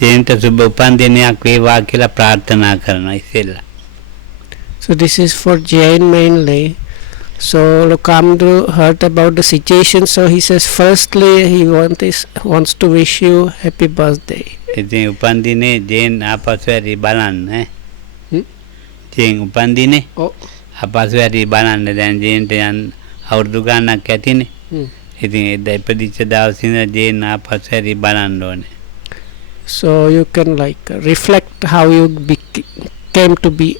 ජේන්ට සුබ උපන්දිනයක් වේවා කියලා ප්‍රාර්ථනා කරනවා ඉතින්ලා. So this is for Jain mainly. So Lokamdu heard about the situation, so he says firstly he wants to wish you happy birthday. ඉතින් උපන්දිනේ Jane ආපසු ඇරි බලන්න ඈ. ජේන් උපන්දිනේ ආපසු ඇරි බලන්න දැන් ජේන්ට යන් අවුරුදු ගාණක් ඇතිනේ. ඉතින් ඒ ඉපදිච්ච දවසේ ඉඳලා ජේන් ආපසු ඇරි බලන්න ඕනේ. So you can like reflect how you came to be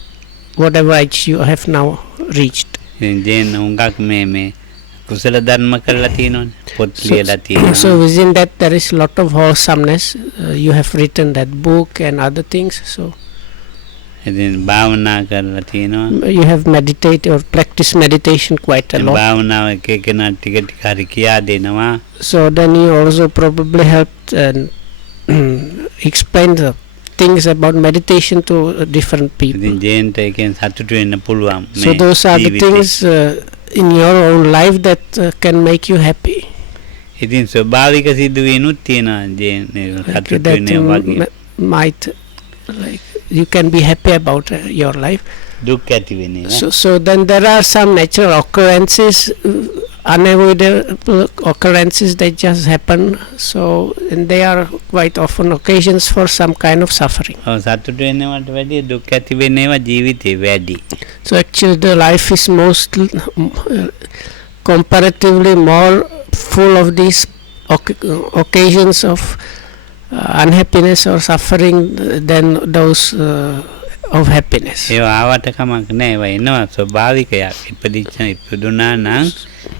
whatever age you have now reached. ජේන් උංගක් මේ කුසල ධර්ම කරලා තියෙනවනේ පොත් ලියලා තියෙනවා. So within that there is a lot of wholesomeness. You have written that book and other things. So ඉතින් භාවනා කරලා තියෙනවා. You have meditated or practiced meditation quite a lot. භාවනාව එක ටික හරි කියා දෙනවා. So then you also probably helped and explain the things about meditation to different people. ඉතින් ජේන්ට එකෙන් සතුටු වෙන්න පුළුවන්. So those are the things in your own life that can make you happy. ඉතින් ස්වභාවික සිදුවීනුත් තියෙනවා ජේන් සතුටු වෙන්න වගේ. Might like you can be happy about your life. දුක් ඇති වෙන්නේ. So then there are some natural occurrences, unavoidable occurrences that just happen. So and they are quite often occasions for some kind of suffering. සතුටු වෙනවට වැඩිය දුක් ඇති වෙන්නේවා ජීවිතේ වැඩි. So actually the life is most comparatively more full of these occasions of unhappiness or suffering than those of happiness. ඒවා ආවට කමක් නැහැ. ඒවා එනවා ස්වභාවිකයක්. ඉපදුනා නම්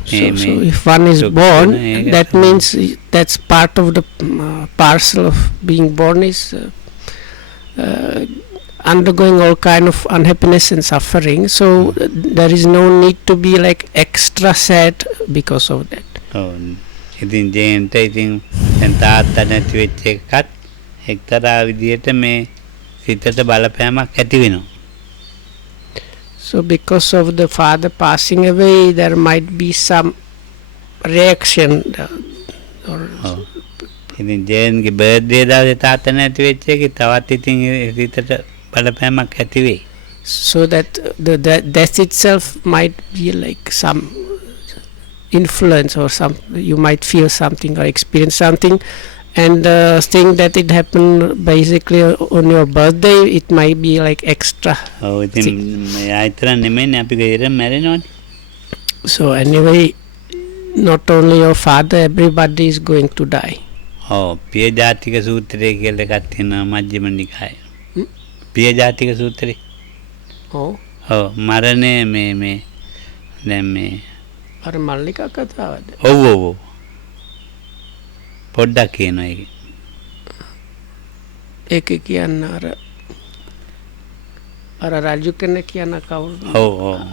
so if one is born, that means that's part of the parcel of being born is undergoing all kind of unhappiness and suffering. So there is no need to be like extra sad because of that. ඉතින් ජේන්ට ඉතින් දැන් තාත්තා නැති වෙච්ච එකත් එක්තරා විදියට මේ සිතට බලපෑමක් ඇති වෙනවා. So because of the father passing away, there might be some reaction. ඉතින් ජේන්ගේ බර්ත්ඩේ දවසේ තාත්තා නැති වෙච්ච එකේ තවත් ඉතින් සිතට බලපෑමක් ඇති වෙයි. So that the death itself might be like some influence or some, you might feel something or experience something, and thing that it happened basically on your birthday, it might be like extra. So anyway, not only your father, everybody is going to die. පියජාතික සූත්‍රය කියලා එකක් තියෙනවා මජ්ක්‍ධිම නිකායේ. පියජාතික සූත්‍රය. මරණය මේ දැන් මේ අර මල්ලිකා කතාවද? ඔව් පොඩ්ඩක් කියනවා ඒක. ඒක කියන්න අර රාජු කෙනෙක් කියන කවුරුද?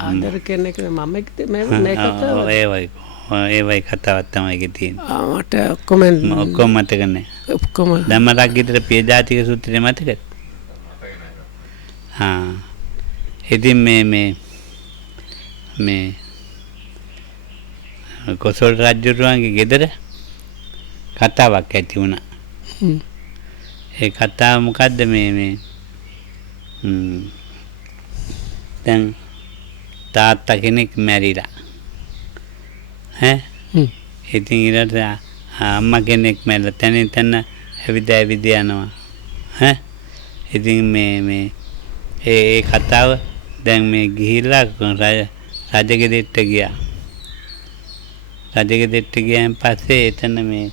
ආදර කෙනෙක් මමෙක්ද මේ කතාව? ඒවයි කතාවක් තමයි ඒකේ තියෙන්නේ. මට ඔක්කොම මතක නැහැ. ඔක්කොම ධම්මරක් විතර පියජාතික සූත්‍රය මතකද? ඉතින් මේ කොසල් රජුරුවන්ගේ ගෙදර කතාවක් ඇති වුණා. ඒ කතාව මොකද්ද මේ දැන් තාත්තා කෙනෙක් මැරිලා. ඉතින් ඊට අම්මා කෙනෙක් මැරිලා තැනින් තැන ඇවිද යනවා. ඉතින් මේ ඒ කතාව දැන් මේ ගිහිල්ලා රජගෙදරට ගියා. රජගෙදරට ගියන් පස්සේ එතන මේ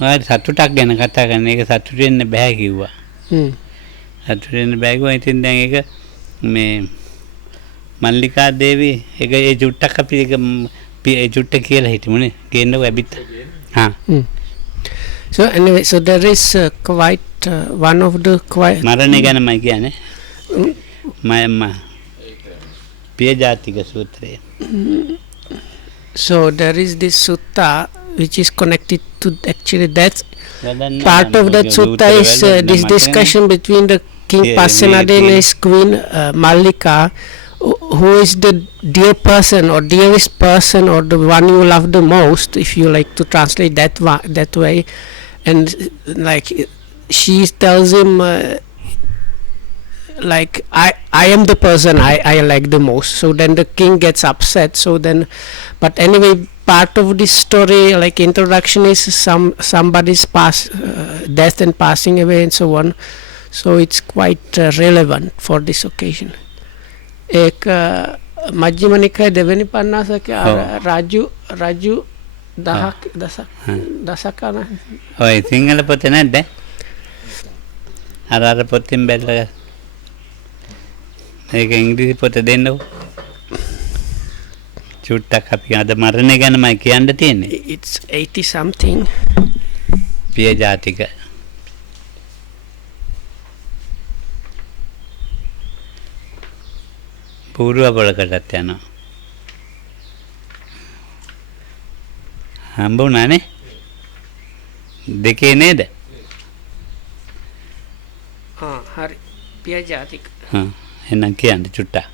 මොකද සතුටක් ගැන කතා කරන එක සතුට වෙන්න බෑ කිව්වා. සතුට වෙන්න බෑ කිව්වා. ඉතින් දැන් ඒක මේ මල්ලිකා දේවී ඒක ඒ චුට්ටක් අපි ඒක ඒ චුට්ට කියලා හිතමුනේ. ගේන්නකො ඇබිත්. So anyway, so there is quite one of the quite මරණය ගැන මම කියන්නේ. මම පියජාතික සූත්‍රය. So there is this sutta which is connected to actually that part of that sutta is this discussion between the King Pasenadi and his queen Mallika, who is the dear person or dearest person or the one you love the most, if you like to translate that way, and like she tells him like I am the person I like the most. So then the king gets upset. So then, but anyway, part of this story, like introduction, is somebody's death and passing away and so on. So it's quite relevant for this occasion. एक मध्यम निकाय දෙවෙනි පන්නාසක රජු දසකන ඔය සිංහල පොතේ නැද්ද? අර පොතින් බැලලා ඒක ඉංග්‍රීසි පොත දෙන්නකො. චුට්ටක් අපි අද මරණය ගැනමයි කියන්න තියෙන්නේ. It's 80 something. පිය ජාතික. පූර්ව පොලකටත් යනවා. හම්බුණානේ? දෙකේ නේද? හරි. පිය ජාතික. එහෙනම් කියන්න චුට්ටක්.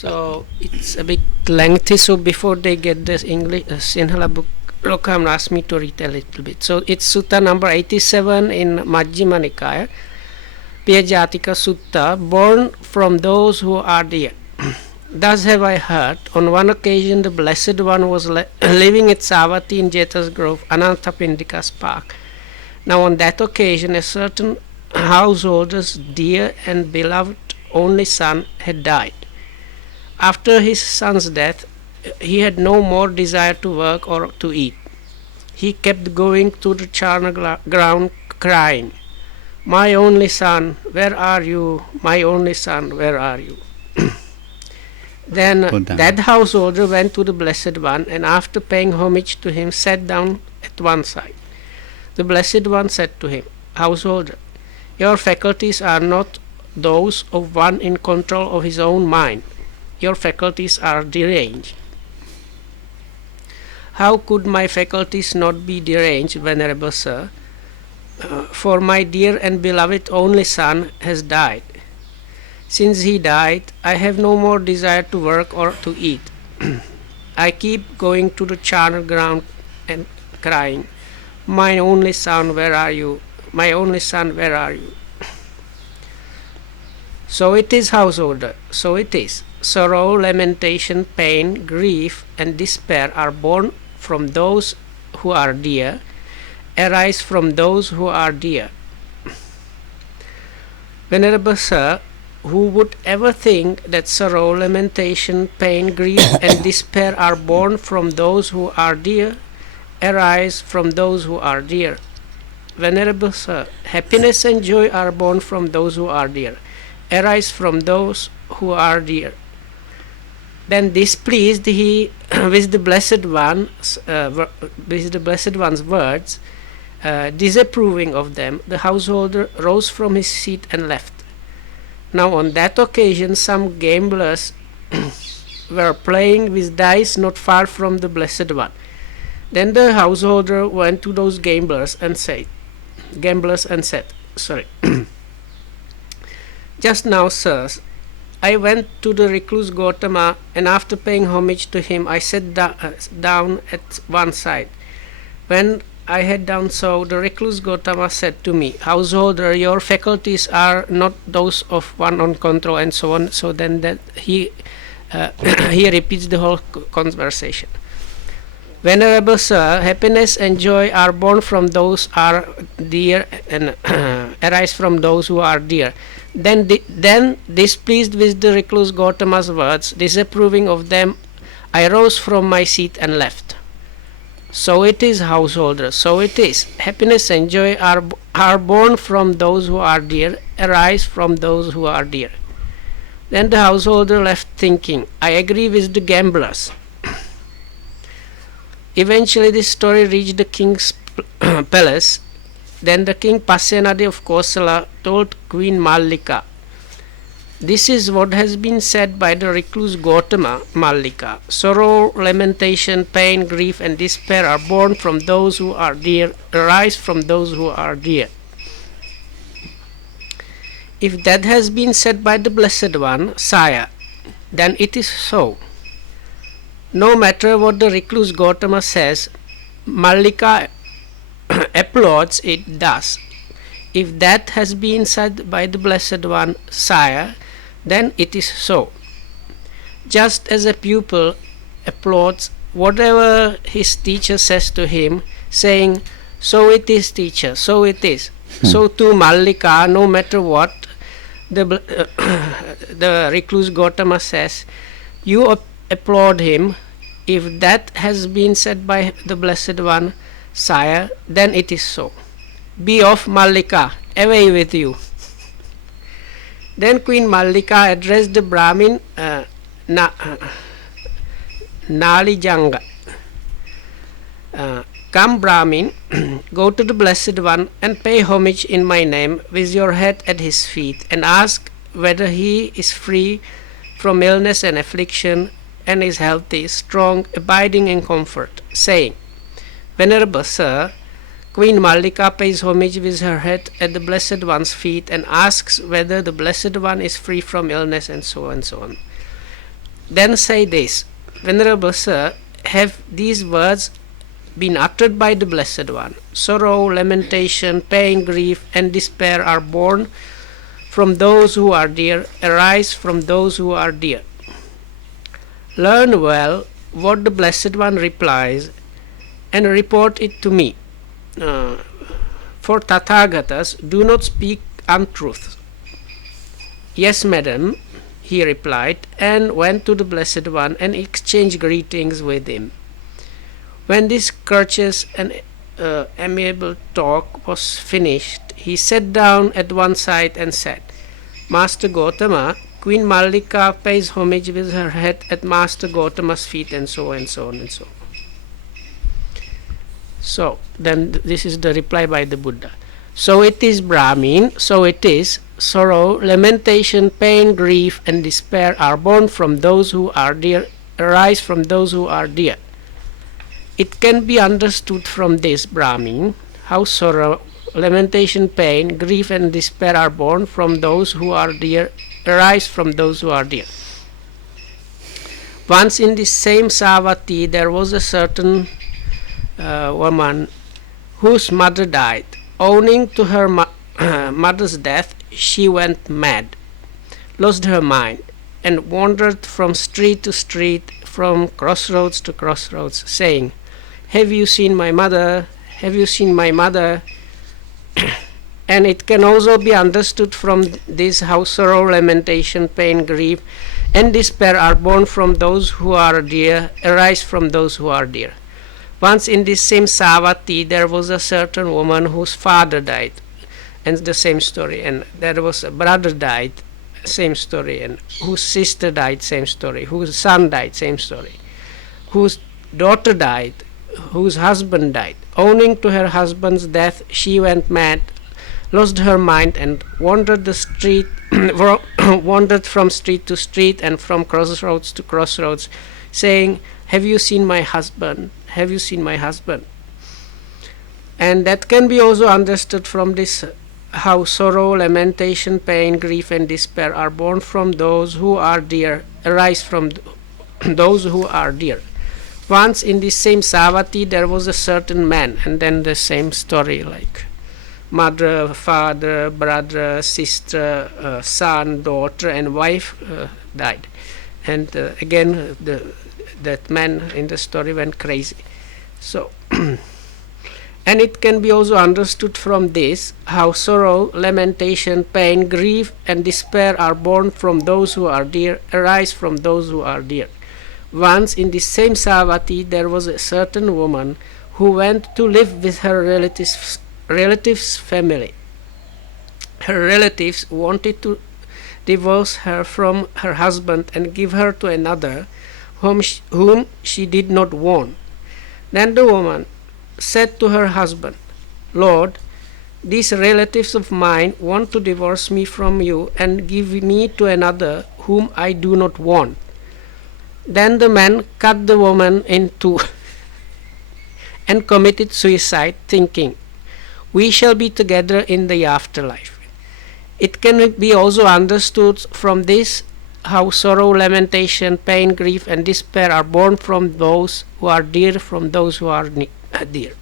So it's a bit lengthy, so before they get this English Sinhala book, Lokam asked me to read a little bit. So it's Sutta number 87 in Majjhima Nikaya, Piyajatika Sutta, born from those who are dear. Thus have I heard, on one occasion the Blessed One was living at Savatthi in Jeta's Grove, Anantapindika's park. Now on that occasion a certain householder's dear and beloved only son had died. After his son's death, he had no more desire to work or to eat. He kept going to the charnel ground crying, "My only son, where are you? My only son, where are you?" Then that householder went to the Blessed One, and after paying homage to him, sat down at one side. The Blessed One said to him, "Householder, your faculties are not those of one in control of his own mind. Your faculties are deranged." "How could my faculties not be deranged, Venerable Sir? For my dear and beloved only son has died. Since he died, I have no more desire to work or to eat. I keep going to the charnel ground and crying, 'My only son, where are you? My only son, where are you?' So it is, householder, so it is. Sorrow, lamentation, pain, grief, and despair are born from those who are dear, arise from those who are dear. Venerable Sir, who would ever think that sorrow, lamentation, pain, grief, and despair are born from those who are dear, arise from those who are dear? Venerable Sir, happiness and joy are born from those who are dear, arise from those who are dear." Then displeased he with the Blessed One's words, disapproving of them, the householder rose from his seat and left. Now on that occasion some gamblers were playing with dice not far from the Blessed One. Then the householder went to those gamblers and said, "Just now, sirs, I went to the recluse Gautama, and after paying homage to him, I sat down at one side. When I had done so, the recluse Gautama said to me, 'Householder, your faculties are not those of one on control,' and so on." So then that he repeats the whole conversation. "Venerable Sir, happiness and joy are born from those who are dear and arise from those who are dear." Then displeased with the recluse Gautama's words, disapproving of them, I rose from my seat and left. So it is, householder, so it is. Happiness and joy are born from those who are dear, arise from those who are dear. Then the householder left thinking, I agree with the gamblers. Eventually this story reached the king's palace. Then the king Pasyanadi of Kosala told Queen Mallika, "This is what has been said by the recluse Gautama, Mallika. Sorrow, lamentation, pain, grief, and despair are born from those who are dear, arise from those who are dear." If that has been said by the Blessed One, Sire, then it is so. No matter what the recluse Gautama says, Mallika applauds it thus. If that has been said by the Blessed One, Sire, then it is so. Just as a pupil applauds whatever his teacher says to him, saying, "So it is, teacher, so it is." So too Mallika, no matter what the recluse Gautama says, you applaud him. If that has been said by the Blessed One, Sire, then it is so. Be off, Mallika, away with you. Then Queen Mallika addressed the Brahmin Nalijanga. Come, Brahmin, go to the Blessed One and pay homage in my name with your head at his feet, and ask whether he is free from illness and affliction, and is healthy, strong, abiding in comfort, saying, Venerable Sir, Queen Mallika pays homage with her head at the Blessed One's feet and asks whether the Blessed One is free from illness, and so on and so on. Then say this, Venerable Sir, have these words been uttered by the Blessed One? Sorrow, lamentation, pain, grief, and despair are born from those who are dear, arise from those who are dear. Learn well what the Blessed One replies and report it to me. For Tathagatas do not speak untruth. Yes, madam, he replied, and went to the Blessed One and exchanged greetings with him. When this courteous and amiable talk was finished, he sat down at one side and said, Master Gautama, Queen Mallika pays homage with her head at Master Gautama's feet, and so on and so on and so on. So, then this is the reply by the Buddha. So it is, Brahmin, so it is. Sorrow, lamentation, pain, grief, and despair are born from those who are dear, arise from those who are dear. It can be understood from this, Brahmin, how sorrow, lamentation, pain, grief, and despair are born from those who are dear, arise from those who are dear. Once in this same Savatthi, there was a certain woman whose mother died. Owing to her mother's death, she went mad, lost her mind, and wandered from street to street, from crossroads to crossroads, saying, Have you seen my mother? Have you seen my mother? And it can also be understood from this how sorrow, lamentation, pain, grief, and despair are born from those who are dear, arise from those who are dear. Once in this same Savatthi, there was a certain woman whose father died, and the same story, and there was a brother died, same story, and whose sister died, same story, whose son died, same story, whose daughter died, whose husband died. Owing to her husband's death, she went mad, lost her mind, and wandered the street, wandered from street to street and from crossroads to crossroads, saying, Have you seen my husband? Have you seen my husband? And that can be also understood from this, how sorrow, lamentation, pain, grief, and despair are born from those who are dear, arise from those who are dear. Once in this same Savatthi, there was a certain man, and then the same story, like mother, father, brother, sister, son, daughter, and wife died. And again, that man in the story went crazy. So, and it can be also understood from this, how sorrow, lamentation, pain, grief, and despair are born from those who are dear, arise from those who are dear. Once in this same Savatthi, there was a certain woman who went to live with her relatives' family. Her relatives wanted to divorce her from her husband and give her to another whom she did not want. Then the woman said to her husband, Lord, these relatives of mine want to divorce me from you and give me to another whom I do not want. Then the man cut the woman in two and committed suicide, thinking, We shall be together in the afterlife. It can be also understood from this, how sorrow, lamentation, pain, grief, and despair are born from those who are dear, from those who are dear.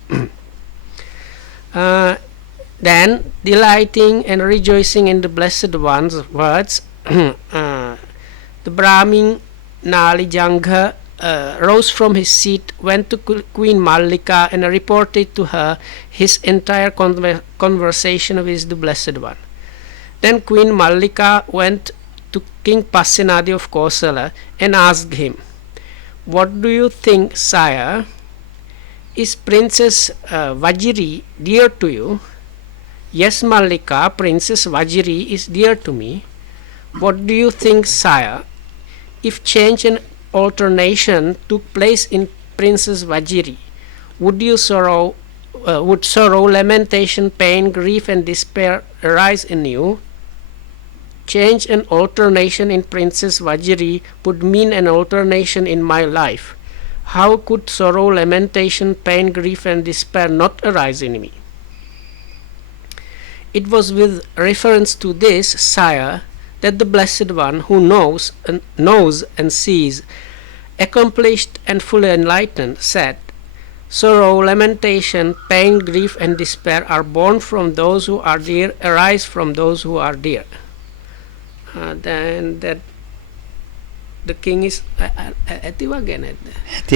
Then, delighting and rejoicing in the Blessed One's words, the Brahmin Nalijangha rose from his seat, went to Queen Mallika and reported to her his entire conversation with the Blessed One. Then Queen Mallika went to King Pasyanadi of Kosala and asked him, "What do you think, sire? Is Princess Vajiri dear to you?" "Yes, Mallika, Princess Vajiri is dear to me." "What do you think, sire? If change and alternation took place in Princess Vajiri, would sorrow, lamentation, pain, grief, and despair arise in you?" "Change and alternation in Princess Vajiri would mean an alternation in my life. How could sorrow, lamentation, pain, grief, and despair not arise in me?" It was with reference to this, sire, that the Blessed One, who knows and sees, accomplished and fully enlightened, said, "Sorrow, lamentation, pain, grief, and despair are born from those who are dear, arise from those who are dear." Then that the king is ඇති වගේ නැද්ද?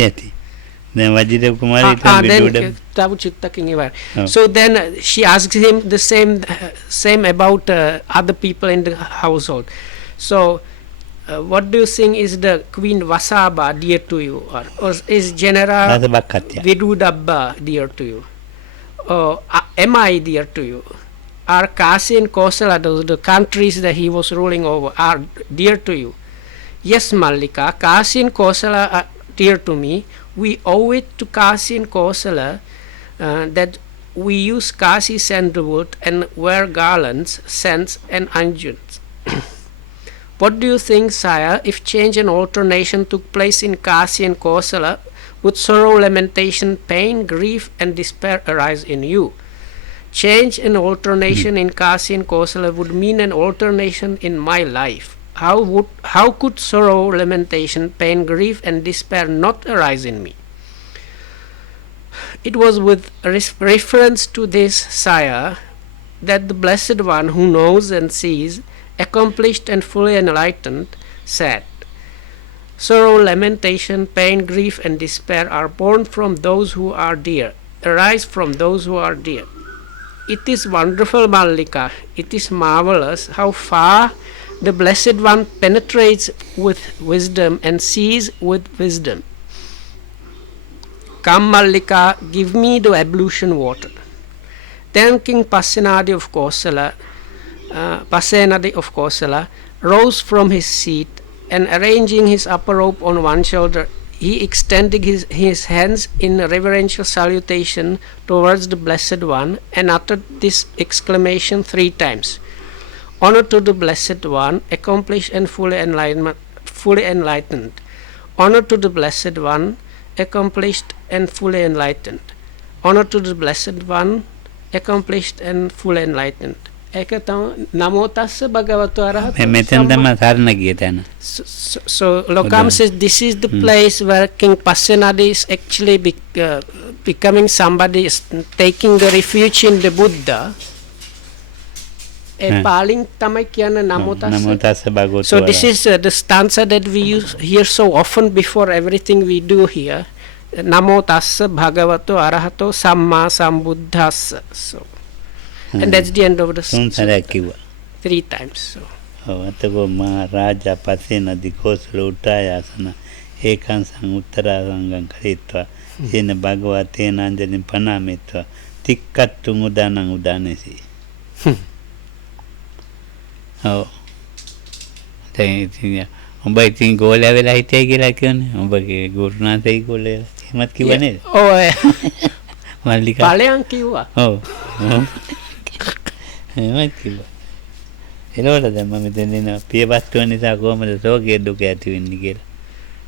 ඇති. දැන් වජිර කුමාරී tavu chittakin ivar. So then she asked him the same about other people in the household. So what do you think, is the Queen Vasaba dear to you, or is General Vidudabba dear to you, or am I dear to you? Are Kasi and Kosala, the countries that he was ruling over, are dear to you? "Yes, Mallika, Kasi and Kosala are dear to me. We owe it to Kasi and Kosala that we use Kasi sandalwood and wear garlands, scents, and unguents." "What do you think, sire, if change and alternation took place in Kasi and Kosala, would sorrow, lamentation, pain, grief, and despair arise in you?" "Change and alternation in Kasi and Kosala would mean an alternation in my life. How could sorrow, lamentation, pain, grief, and despair not arise in me?" It was with reference to this, sire, that the Blessed One, who knows and sees, accomplished and fully enlightened, said, "Sorrow, lamentation, pain, grief, and despair are born from those who are dear, arise from those who are dear." It is wonderful, Mallika. It is marvelous how far the Blessed One penetrates with wisdom and sees with wisdom. "Come, Mallika, give me the ablution water." Then King Pasyanadi of Kosala rose from his seat, and arranging his upper robe on one shoulder, he extended his hands in reverential salutation towards the Blessed One and uttered this exclamation 3 times. "Honor to the Blessed One, accomplished and fully enlightened. Honor to the Blessed One, accomplished and fully enlightened. Honor to the Blessed One, accomplished and fully enlightened." ඒක තමයි නමෝ තස්ස භගවතු අරහතෝ. මෙතෙන් තමයි සරණ ගිය තැන. So Lokam says this is the place where King Pasyanadi is actually becoming somebody, taking the refuge in the Buddha. පාලින් තමයි කියන්නේ නමෝ තස්ස භගවතු. So this is the stanza that we hear so often before everything we do here. නමෝ තස්ස භගවතු අරහතෝ සම්මා සම්බුද්දස්ස. So and that's the end of the song. 3 times. So. අතකෝ මහරජා පසේනදී කෝසල උටායාසන ඒකං සංඋත්තරාංගං කරිත්වා සේන භගවතේන අංජලින් පනාමෙත්වා තික්කත්තුං උදානං උදානේසි. ඔව්. දැන් උඹ ඉතින් ගෝලයා වෙලා හිටියයි කියලා කියන්නේ. උඹගේ ගුරුනාථයි ගෝලයා එහෙමත් කිව්ව නේද? ඔව්. මල්ලිකා ඵලයන් කිව්වා. ඔව්. එහෙමත් කිව්වා. එනකොට දැන් මම මෙතන එන පියවස්තුව නිසා කොහමද සෝගේ දුක ඇති වෙන්නේ කියලා.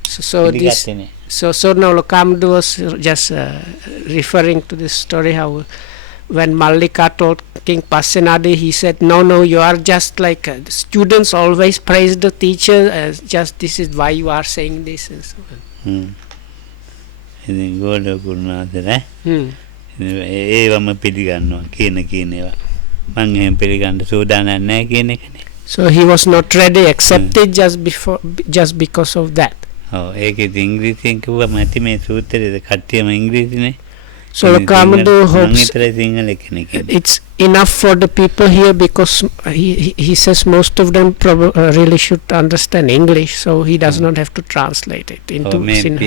So now Lokamdu was just referring to this story how when Mallika told King Pasyanadi, he said, no, you are just like students always praise the teacher, just this is why you are saying this and so on. ඉතින් ගෝලකුරුනාතර ඒවම පිළිගන්නවා කියන ඒවා මං එහෙම පිළිගන්න සූදානම් නැහැ කියන එකනේ. So he was not ready accepted just because of that. ඔව් ඒකේ ඉංග්‍රීසියෙන් කිව්වම ඇති මේ සූත්‍රයේ කට්ටියම ඉංග්‍රීසිනේ. So Lokamadu hopes it's enough for the people here because he says most of them really should understand English, so he does not have to translate it into Sinhala.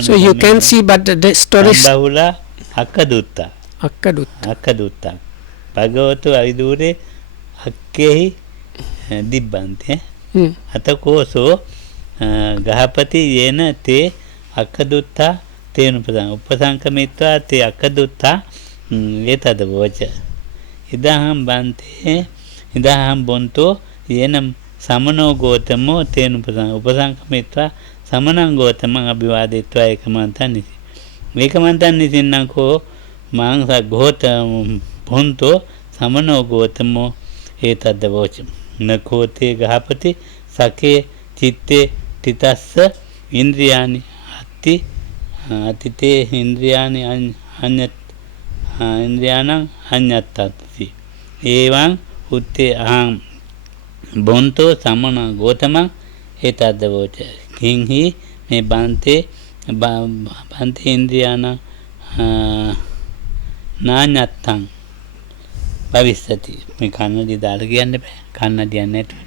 So you can see, but the stories Akkadutta Bhagavatu Avidure Akkehi Dibbante Atakoso Gahapati Yena Te Akkadutta Tenupasan Upasankamitva Te Akkadutta Eta the Vocha Idaham Bante Idaham Bonto Yenam Samano Gotamo Tenupasan Upasankamitva Samanang Gotamang Abivaditva Ekamantanis in Nanko Mangsa Gotam Ponto Samano Gotamo Eta the Vocham Nakote Gahapati Sake Chitte Titassa Indriyani Atite Indriyani Anyat Indriyanang Anyatati Evan Utte Aham Bonto Samana Gotama Eta the Vocha King he me Bante Indriyana Nanyatang Bhavisati me Kannadi Dalagiyande Kannadiya network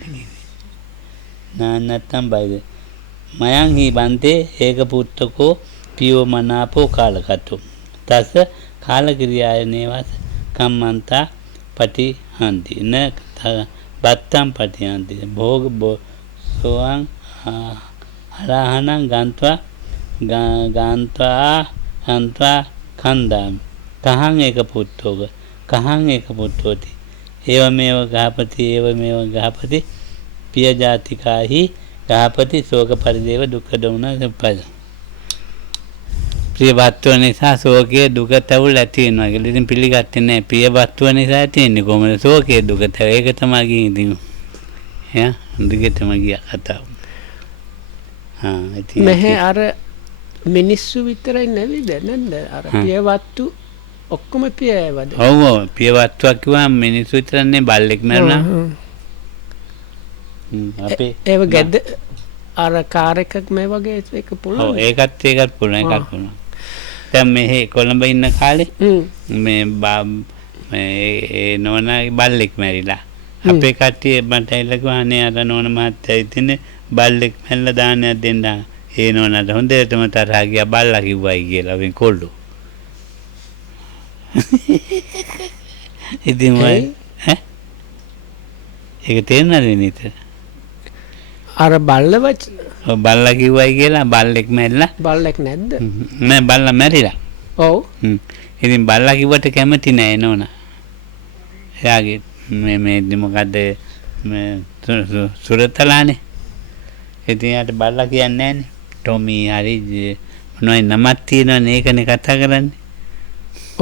Nanyatang by the Mayang he Bante Egaputtako Pio Manapo Kalakato Tasa Kalagiriya Nevas Kamanta Pati Handi Ne Battam Pati Handi Bhog Soang Arahanang Gantva Kandam Kahang Ekaputtoga Kahang Ekaputtoti Evameva Gahapati Piyajatikahi Gahapati Soka Parideva Dukkadona Pada Priyabhattuwa නිසා සෝකයේ දුක තැවුල් ඇති වෙනවා කියලා. ඉතින් පිළිගත්තේ නැහැ. ප්‍රියබත්තුව නිසා තියෙන්නේ කොහොමද සෝකයේ දුක තැව. ඒක තමයි ඉතින් යා දුකටම ගියා කතාව. ඉතින් මෙහෙ අර මිනිස්සු විතරයි නෙවෙයිද නේද? අර ප්‍රියවත්තු ඔක්කොම ප්‍රියවද? ඔව් ප්‍රියවත්තුවක් කිව්වම මිනිස්සු විතරනේ බල්ලෙක් මරනවා. අපේ ඒව ගැද්ද අර කාර් එකක් මේ වගේ එක පුළුවන්. ඔව් ඒකත් පුළුවන්. දැන් මේ කොළඹ ඉන්න කාලේ මේ නෝනාගේ බල්ලෙක් මැරිලා අපේ කට්ටිය මට ඇවිල්ලා කිව්වා අනේ අර නෝන මහත්තයා ඉතින් බල්ලෙක් මැල්ලා දානයක් දෙන්න ඒ නෝනාට හොඳටම තරහා ගියා බල්ලා කිව්වයි කියලා වෙන් කොල්ලෝ ඉතින් මම ඒක තේරෙන්නද නේද අර බල්ලව බල්ලා කිව්වයි කියලා බල්ලෙක් මැරිලා බල්ලෙක් නැද්ද නෑ බල්ලා මැරිලා ඔව් ඉතින් බල්ලා කිව්වට කැමති නෑ නෝනා එයාගේ මේ මොකද්ද මේ සුරතලානේ ඉතින් යාට බල්ලා කියන්නේ නෑනේ ටොමි හරි මොනවයි නමක් තියෙනවනේ ඒකනේ කතා කරන්නේ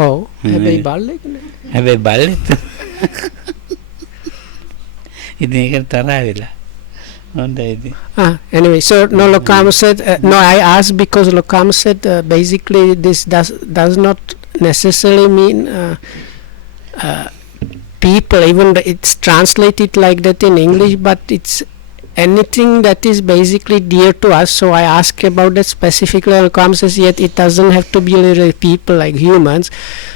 ඔව් හැබැයි බල්ලෙක් නෑ හැබැයි බල්ලෙක් ඉතින් ඒක තරහ වෙලා anyway, so no, Lokama said, no, I asked because Lokama said basically this does not necessarily mean people, even it's translated like that in English, but it's anything that is basically dear to us. So I asked about that specifically. Lokama says, yet it doesn't have to be really people like humans.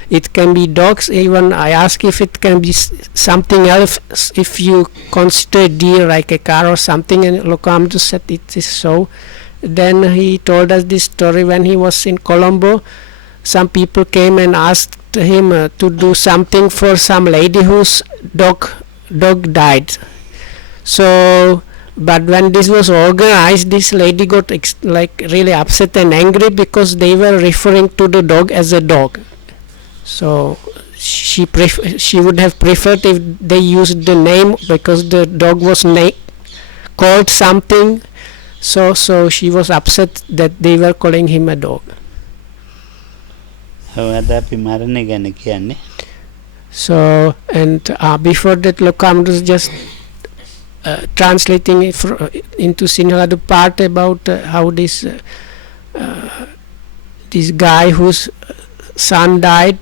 It can be dogs. Even I asked if it can be something else, if you consider deer like a car or something, and Lokamdu said it is so. Then he told us this story when he was in Colombo. Some people came and asked him to do something for some lady whose dog died. So, but when this was organized, this lady got really upset and angry because they were referring to the dog as a dog. So she would have preferred if they used the name because the dog was called something. So she was upset that they were calling him a dog. So and before that, Lokamdu just translating it into Sinhala, the part about how this guy whose son died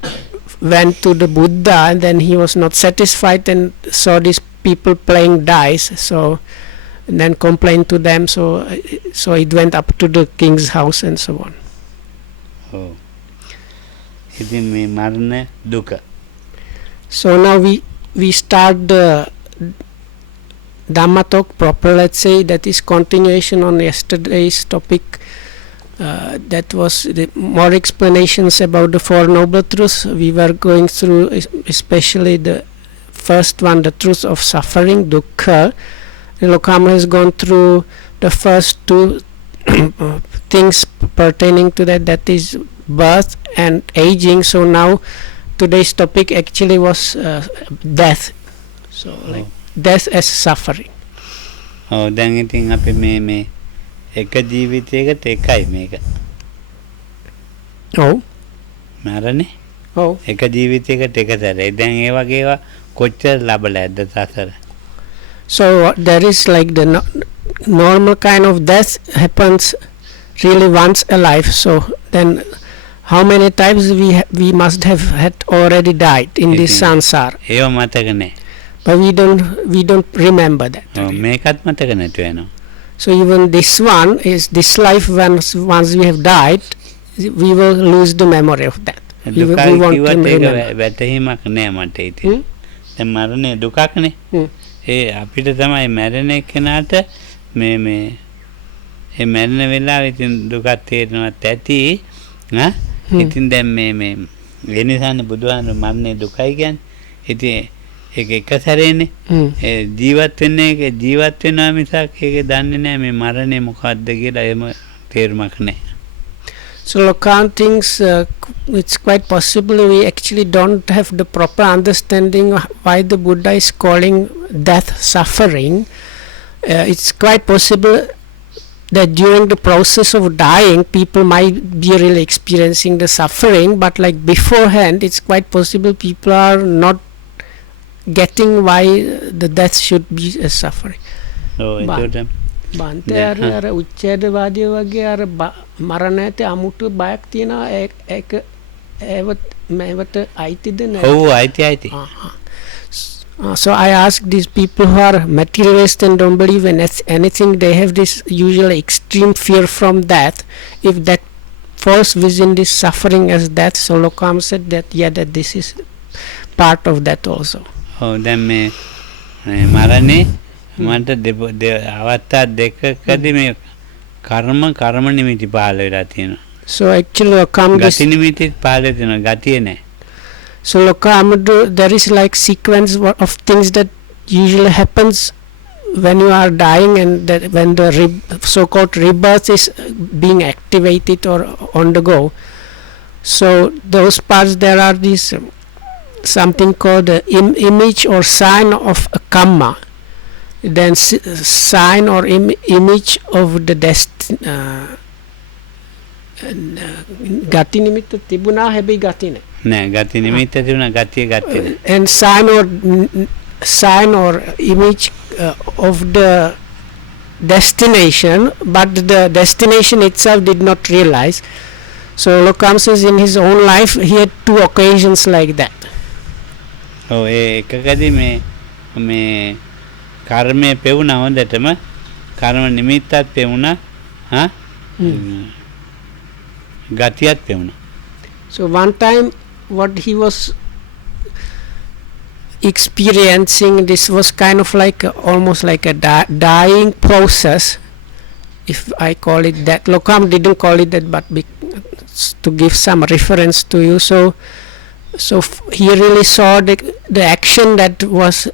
went to the Buddha, and then he was not satisfied and saw these people playing dice, so and then complained to them, so it went up to the king's house and so on. Oh. So now we start the Dhamma talk proper, let's say. That is continuation on yesterday's topic. That was more explanations about the Four Noble Truths. We were going through especially the first one, the truth of suffering, dukkha. Lokama has gone through the first two things pertaining to that is birth and aging. So now today's topic actually was death. So like death as suffering. Oh, දැන් ඉතින් අපි මේ එක ජීවිතයකට එකයි මේක. ඔව්. මරණේ. ඔව්. එක ජීවිතයකට එක සැරේ. දැන් ඒ වගේ ඒවා කොච්චර ලබලාද සසර. So there is like the normal kind of death happens really once a life. So then how many times we must have had already died in this sansar. ඒව මතක නැහැ. But we don't remember that. මේකත් මතක නැතු වෙනවා. So even this one is this life, once we have died, we will lose the memory of that. We won't remember. වැටහීමක් නෑ මට ඉතින්. දැන් මරණය දුකක්නේ. ඒ අපිට තමයි මැරෙන කෙනාට මේ ඒ මැරෙන වෙලාවෙ ඉතින් දුකක් තේරෙනවත් ඇති. ඉතින් දැන් මේ ඒ නිසානේ බුදුහාමුදුරුවෝ මරණය දුකයි කියන්නේ. ඉතින් ඒක එක සැරේනේ. ජීවත් වෙනවා මිසක් ඒක දන්නේ නැහැ මේ මරණය මොකක්ද කියලා එහෙම තේරුමක් නැහැ. So Lacan thinks it's quite possible we actually don't have the proper understanding why the Buddha is calling death suffering. It's quite possible that during the process of dying people might be really experiencing the suffering, but like beforehand it's quite possible people are not getting why the death should be a suffering. බන්තේ අර උච්ඡේදවාදී වගේ අර මරණයට අමුතු බයක් තියෙනවා ඒක මේවට අයිතිද නැහැ? ඔව් අයිති. So I ask these people who are materialists and don't believe in anything, they have this usually extreme fear from death. If that falls within this suffering as death, so Lokam said that that this is part of that also. Oh, දැන් මේ මරණේ මන්ට අවස්ථා දෙකකදී මේ කර්ම නිමිති පහළ වෙලා තියෙනවා. So actually Lokam ගති නිමිති පහළ වෙනවා ගතිය නැහැ. So Lokam, there is like sequence of things that usually happens when you are dying, and that when the so-called rebirth is being activated or on the go. So those parts there are these something called the image or sign of a karma, then sign or image of the gati nimitta tibuna hebi gati ne නෑ ගති නිමිත්ත තිබුණා ගතිය ගත්තේ. And sign or image of the destination, but the destination itself did not realize. So Lokam says in his own life he had two occasions like that. ඔව් ඒ එකකදී මේ කර්මය පෙවුණා හොඳටම කර්ම නිමිත්තත් පෙවුණා ගතියත් පෙවුණා. So one time what he was experiencing, this was kind of like almost like a dying process, if I call it that. Lokam didn't call it that, but to give some reference to you. So he really saw the action that was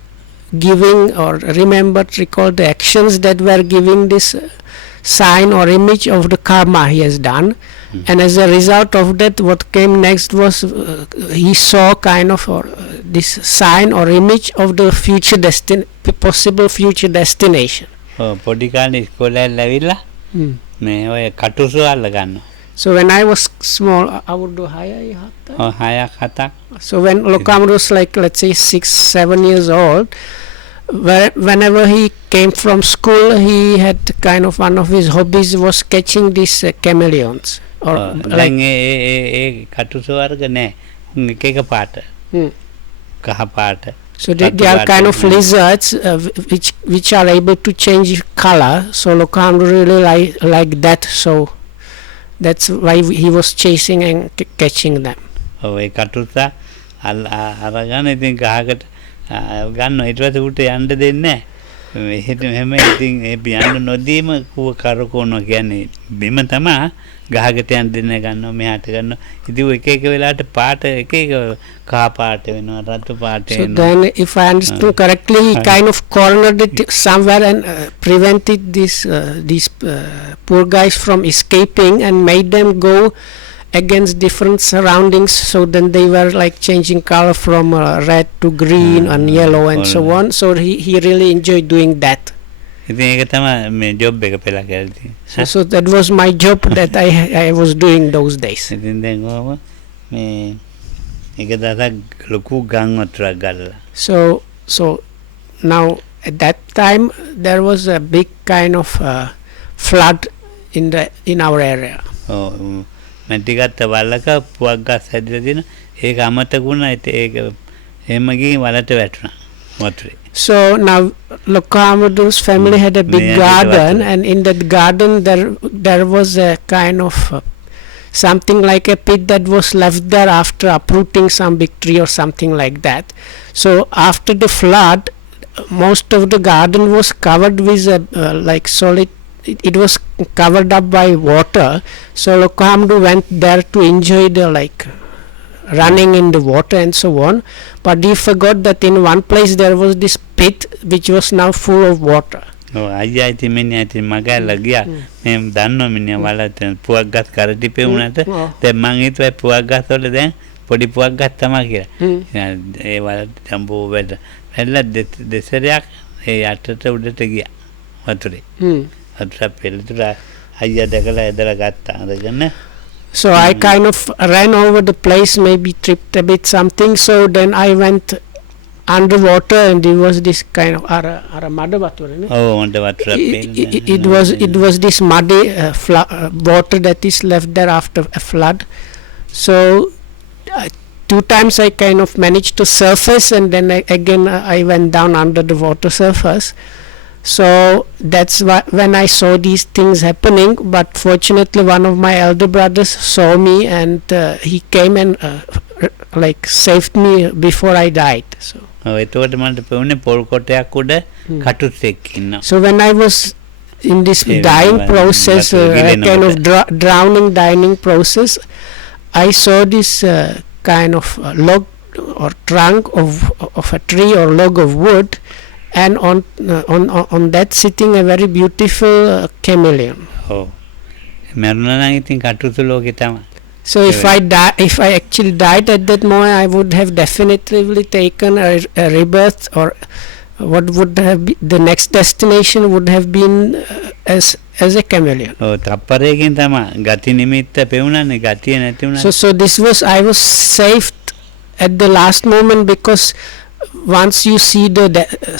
giving, or recalled the actions that were giving this sign or image of the karma he has done. And as a result of that, what came next was he saw kind of this sign or image of the future possible future destination. පොඩි කාලේ ඉස්කෝලේ ඇවිල්ලා මේ ඔය කටුසු අල්ල ගන්නවා. So when I was small, I would do haya. So when Lokam was like, let's say 6-7 years old, whenever he came from school, he had kind of one of his hobbies was catching these chameleons. Or like කටුස වර්ග නෑ. එක එක පාට. කහ පාට. So they are kind of lizards which are able to change color. So Lokhamdu really like that. So that's why he was chasing and catching them. ඔව් ඒ කටුසා අරගෙන ඉතින් ගහකට ගන්න ඊට පස්සේ උට යන්න දෙන්නේ නැහැ. එහෙම ඉතින් ඒ යන්න නොදීම කුව කරකවනවා කියන්නේ බිම තමයි ගහකට යන්න දෙන්නේ ගන්නවා මෙහාට ගන්නවා. ඉතින් එක එක වෙලාවට පාට එක එක කහ පාට වෙනවා රතු පාට So වෙනවා. then if I understood correctly, he kind of cornered it somewhere and prevented these poor guys from escaping and made them go against different surroundings. So then they were like changing color from red to green and yellow and so on. So he really enjoyed doing that. ඉතින් ඒක තමයි මේ job එක පෙළ කරලා. So that was my job that I was doing those days. ඉතින් දැන් කොහොම මේ එක දවසක් ලොකු ගම් වතුරක් ගල්ලා. So now at that time there was a big kind of flood in our area. ඔව් මම ටිකක් වලක පුවක් ගස් හැදලා තියෙන ඒක අමතක වුණා ඒක එහෙම ගිහින් වලට වැටුණා වතුරේ. So now Lokhamdu's family had a big garden, and in that garden there was a kind of something like a pit that was left there after uprooting some big tree or something like that. So after the flood, most of the garden was covered with like solid. It was covered up by water. So Lokhamdu went there to enjoy the like running in the water and so on, but he forgot that in one place there was this pit which was now full of water. අයියා ඉතින් මිනිහා ඉතින් මගහැරලා ගියා. මම දන්නවා මිනිහා වලට පුවක් ගස් කරටිපේ වුණාට දැන් මං හිතුවා පුවක් ගස් වල දැන් පොඩි පුවක් ගස් තමයි කියලා. ඒ වලට ජම්බෝ වැල්ලා දෙසරයක් ඒ යටට උඩට ගියා වතුරේ. වතුර පෙළතුර අයියා දැකලා ඇදලා ගත්තා අරගෙන. So I kind of ran over the place, maybe tripped a bit something. So then I went underwater, and there was this kind of it was this muddy water that is left there after a flood. So 2 times I kind of managed to surface, and then again I went down under the water surface. So that's why when I saw these things happening, but fortunately one of my elder brothers saw me, and he came and like saved me before I died. So එතකොට මන්ට පෙවුනේ පොල් කොටයක් උඩ කටුස්සෙක් ඉන්නවා. So when I was in this dying process, kind of dying process, I saw this kind of log or trunk of a tree or log of wood, and on that sitting a very beautiful chameleon. මරුණා නම් ඉතින් කටුසු ලෝකේ තමයි. So if I actually died at that moment, I would have definitely taken a rebirth, or what would have been the next destination would have been as a chameleon. තප්පරයකින් තමයි ගති නිමිත්ත පෙවුණානේ ගතිය නැති වුණා. So this was, I was saved at the last moment, because once you see the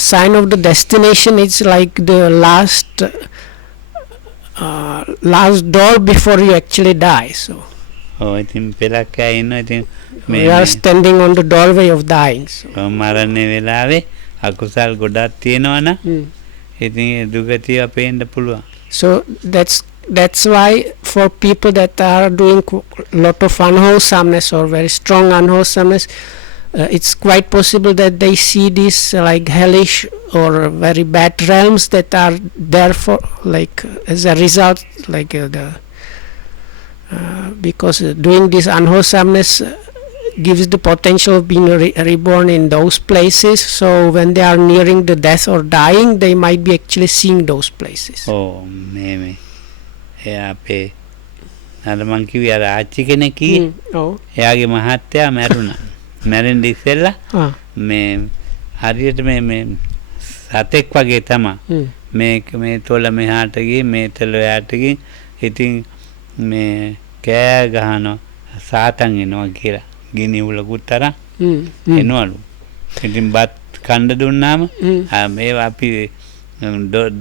sign of the destination, it's like the last door before you actually die. So ඉතින් පෙරක් ඉන්නවා ඉතින් we are standing on the doorway of dying. So මරණේ වෙලාවේ අකුසල් ගොඩක් තියෙනවනේ. ඉතින් දුගතිය අපේන්න පුළුවන්. So that's why for people that are doing lot of unwholesomeness or very strong unwholesomeness, it's quite possible that they see these like hellish or very bad realms that are there for like as a result, like because doing this unwholesomeness gives the potential of being reborn in those places. So when they are nearing the death or dying, they might be actually seeing those places. මේ අපේ අර මං කිව්වේ අර ආච්චි කෙනෙක් කී එයාගේ මහත්තයා මැරුණා. මැරෙන්න ඉස්සෙල්ලා මේ හරියට මේ සතෙක් වගේ තමයි මේ තොල මෙහාට ගිහින් මේ තොල එහාට ගිහින් ඉතින් මේ කෑ ගහනවා සාතන් එනවා කියලා ගිනි උලකුත් තරම් එනවලු. ඉතින් බත් කණ්ඩ දුන්නාම මේ අපි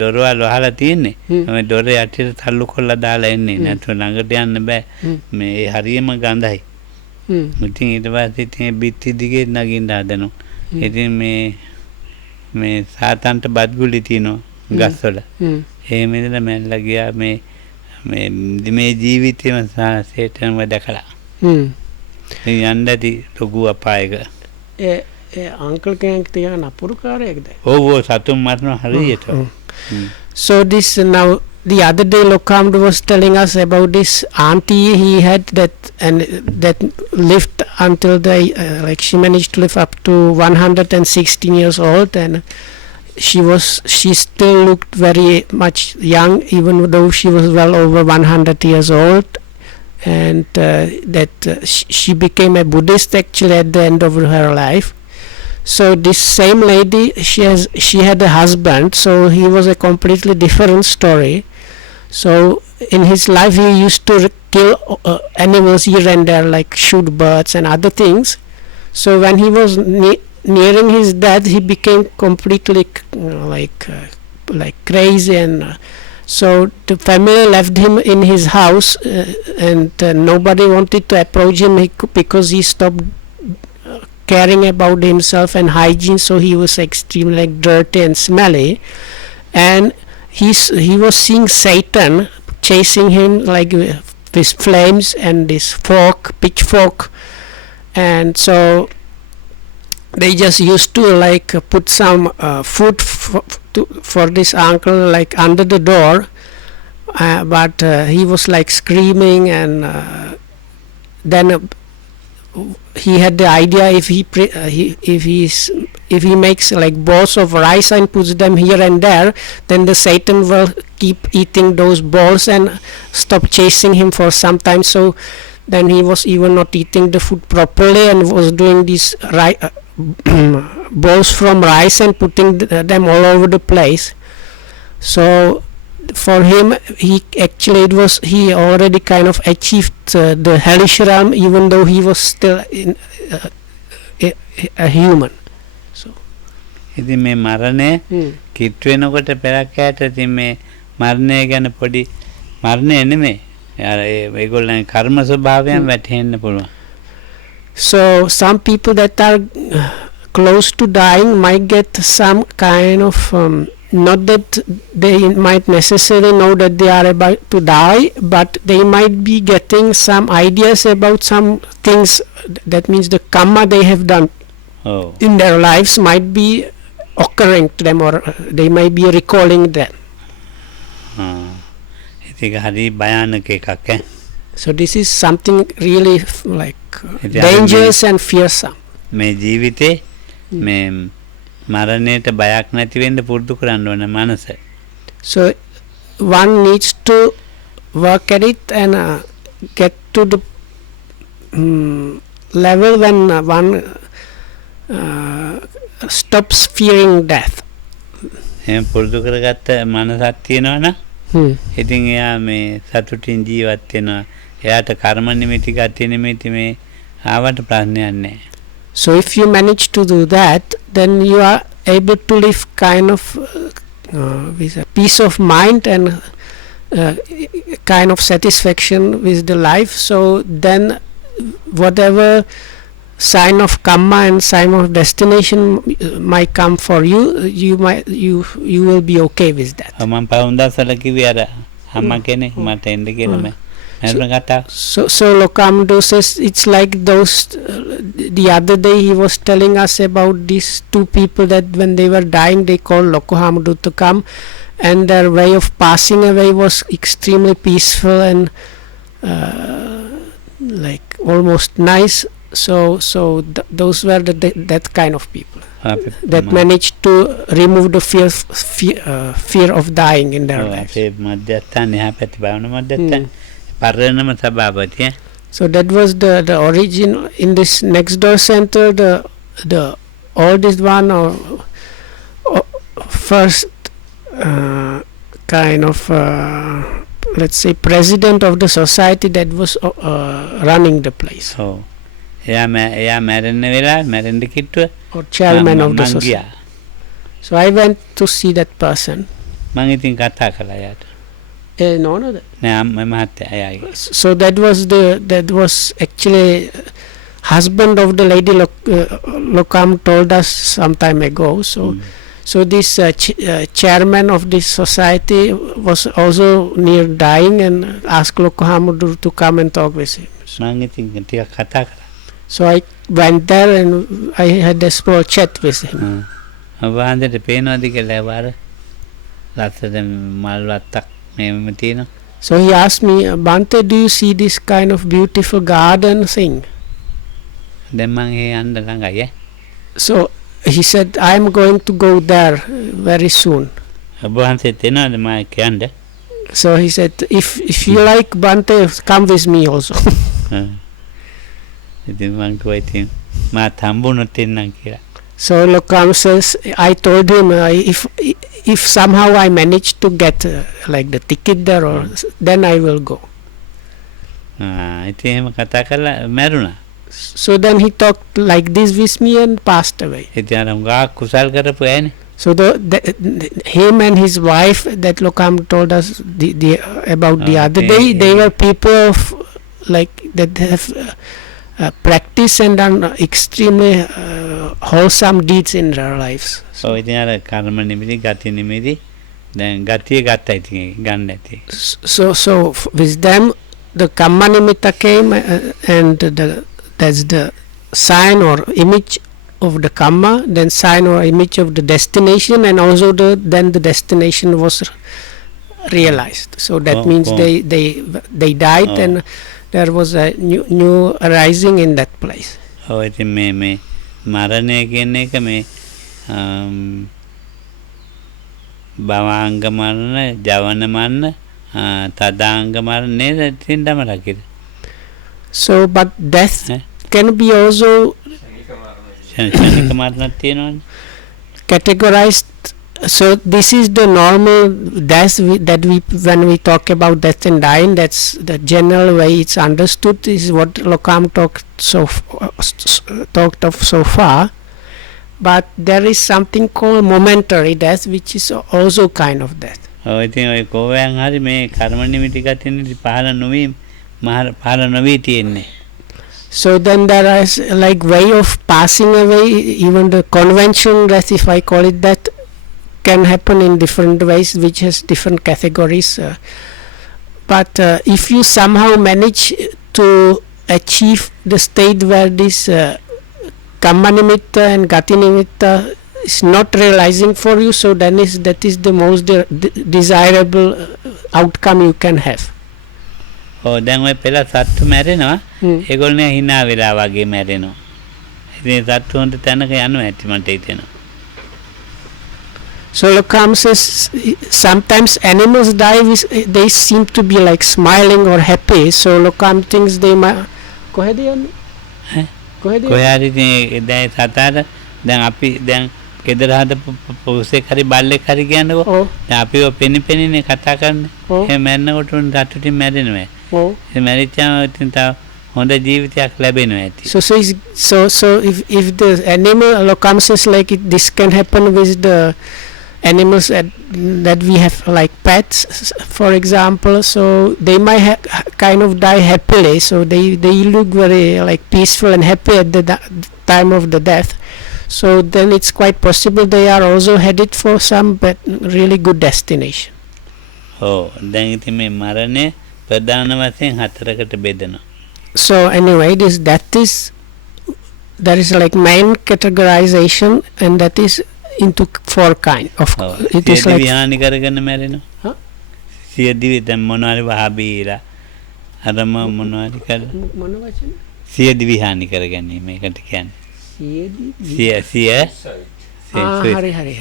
දොරවල් වහලා තියෙන්නේ. මේ දොර යටියට තල්ලු කරලා දාලා එන්නේ. නැත්නම් ළඟට යන්න බෑ. මේ හරියම ගඳයි. ඉතින් ඊට පස්සේ ඉතින් බිත්ති දිගේ නගින්න හදනවා. ඉතින් මේ සාතන්ට බත්ගුලි තියෙනවා ගස්වල. එහෙම ඉඳලා මැල්ලා ගියා මේ ජීවිතේම සේතනම දැකලා. යන්න ඇති ලොකු අපායක. Uncle කෙනෙක් තියන අපුරු කාර්යයක්ද? ඔව් සතුන් මරන හරියට. So this now the other day Lokamdu was telling us about this auntie he had that lived until like she managed to live up to 116 years old, and she still looked very much young even though she was well over 100 years old, and she became a Buddhist actually at the end of her life. So this same lady, she had a husband, so he was a completely different story. So in his life he used to kill animals here and there, like shoot birds and other things. So when he was nearing his death, he became completely like crazy, and so the family left him in his house, and nobody wanted to approach him because he stopped caring about himself and hygiene, so he was extremely like dirty and smelly, and he was seeing Satan chasing him like with flames and this pitchfork, and so they just used to like put some food for this uncle like under the door, but he was like screaming, and then he had the idea if he makes like balls of rice and puts them here and there, then the Satan will keep eating those balls and stop chasing him for some time. So then he was even not eating the food properly and was doing these balls from rice and putting them all over the place. So for him, he already kind of achieved the hellish realm, even though he was still a human. So ඉතින් මේ මරණය කිට් වෙනකොට පෙරක් ඈත ඉතින් මේ මරණය ගැන පොඩි මරණය නෙමෙයි. ඒගොල්ලන්ගේ කර්ම ස්වභාවයෙන් වැටෙන්න පුළුවන්. So some people that are close to dying might get some kind of not that they might necessarily know that they are about to die, but they might be getting some ideas about some things. That means the karma they have done in their lives might be occurring to them, or they might be recalling that. So this is something really like dangerous and fearsome. මේ ජීවිතේ මේ මරණයට බයක් නැති වෙන්න පුරුදු කරන්න ඕන මනස. So one needs to work at it and get to the level when one stops fearing death. එහෙනම් පුරුදු කරගත්ත මනසක් තියෙනවනම් ඉතින් එයා මේ සතුටින් ජීවත් වෙනවා. එයාට කර්ම නිමිති ගති නිමිති මේ ආවට ප්‍රශ්නයක් නැහැ. So if you manage to do that, then you are able to live kind of with a peace of mind and kind of satisfaction with the life. So then whatever sign of karma and sign of destination might come for you, you will be okay with that. මම පවුන්දාසල කිව්වේ අර අම්මා කෙනෙක් මට එන්න කියලා So Lokamdu says it's like those the other day he was telling us about these two people that when they were dying they called Lokamdu to come, and their way of passing away was extremely peaceful and like almost nice. So those were that kind of people that managed to remove the fear of dying in their lives. So that was the origin. In this next door center, the oldest one or first kind of let's say president of the society that was running the place. එයා මැරෙන්න වෙලා මැරෙන්න කිට්ටුව or chairman of the මං society. ගියා. So I went to see that person. මං ඉතින් කතා කළා එයාට. No, no. නෑ මහත්තයා එයාගේ. So that was actually husband of the lady Lokam told us some time ago. So this chairman of this society was also near dying and asked Lokahamudu to come and talk with him. මං ඉතින් ටිකක් කතා කරා. So I went there and I had a small chat with him. වහන්සේට පේනවාද කියලා වර ලස්සන මල් වත්තක් මෙහෙම තියෙනවා. So he asked me, Bante, do you see this kind of beautiful garden thing? දැන් මං ඒ යන්න ළඟයි ඈ. So he said, I'm going to go there very soon. ඔබ වහන්සේත් එනවාද මම කියන්න? So he said, if you like Bante, come with me also. ඉතින් මං කිව්වා ඉතින් මාත් හම්බුනොත් එන්නම් කියලා. So Lokam says, I told him, if somehow I manage to get like the ticket there, or then I will go. ඉතින් එහෙම කතා කරලා මැරුණා. So then he talked like this with me and passed away. ඉතින් අර උගා කුසල් කරපු ඇනේ. So him and his wife that Lokam told us about the other day, they were people of like that have practice and done extremely wholesome deeds in their lives. So ඉතින් අර කර්ම නිමිති ගති නිමිති දැන් ගතිය ගත්තා ඉතින් ගන්න ඇති. So with them the Kamma Nimitta came and that's the sign or image of the Kamma, then sign or image of the destination, and also then the destination was realized. So that means they died and there was a new arising in that place. ඔව් ඉතින් මේ මරණය කියන එක මේ භවාංග මරණ, ජවන මරණ, තදාංග මරණ නේද තින්දම රකිද? So but death can be also ශනික මරණක් තියෙනවනේ. Categorized. So this is the normal death that we when we talk about death and dying, that's the general way it's understood, is what Lokam talked of so far. But there is something called momentary death, which is also kind of death. ඔව් ඉතින් ඔය කෝවයන් හරි මේ කර්ම නිමිති ගතියනේ පහළ නොවි පහළ නොවි තියෙන්නේ. So then there is like way of passing away, even the conventional death, if I call it that, can happen in different ways, which has different categories. But if you somehow manage to achieve the state where this Kamma Nimitta and Gati Nimitta is not realizing for you, so then that is the most desirable outcome you can have. ඔව් දැන් ඔය පෙළ සත්තු මැරෙනවා. ඒගොල්ලෝ hina වෙලා වගේ මැරෙනවා. ඉතින් සත්තු හොඳ තැනක යනවා ඇති මට හිතෙනවා. So Lokam says sometimes animals die, they seem to be like smiling or happy. So Lokam thinks they might. Go ahead, Ian. කොහේරි දැන් සතාට දැන් අපි දැන් ගෙදර හදපු පොසෙක් හරි බල්ලෙක් හරි කියන්නකෝ. දැන් අපිව පෙනිපෙනිනේ කතා කරන්නේ. එහෙම මැරෙනකොට සතුටින් මැරෙනවා. ඒ මැරිච්චාම ඉතින් තව හොඳ ජීවිතයක් ලැබෙනවා ඇති. So if the animal Lokam says like this can happen with the animals that we have like pets, for example, so they might kind of die happily, so they look very like peaceful and happy at the time of the death. So then it's quite possible they are also headed for some really good destination. දැන් ඉතින් මේ මරණය ප්‍රධාන වශයෙන් හතරකට බෙදෙනවා. So anyway, there is like main categorization, and that is into four kind of it is like විහානි කරගෙන මැරෙනවා. සිය දිවි දැන් මොනවාරි වහබීලා අර මොනවාරි කරලා මොන වචන සිය දිවි හානි කරගන්නේ මේකට කියන්නේ සිය hari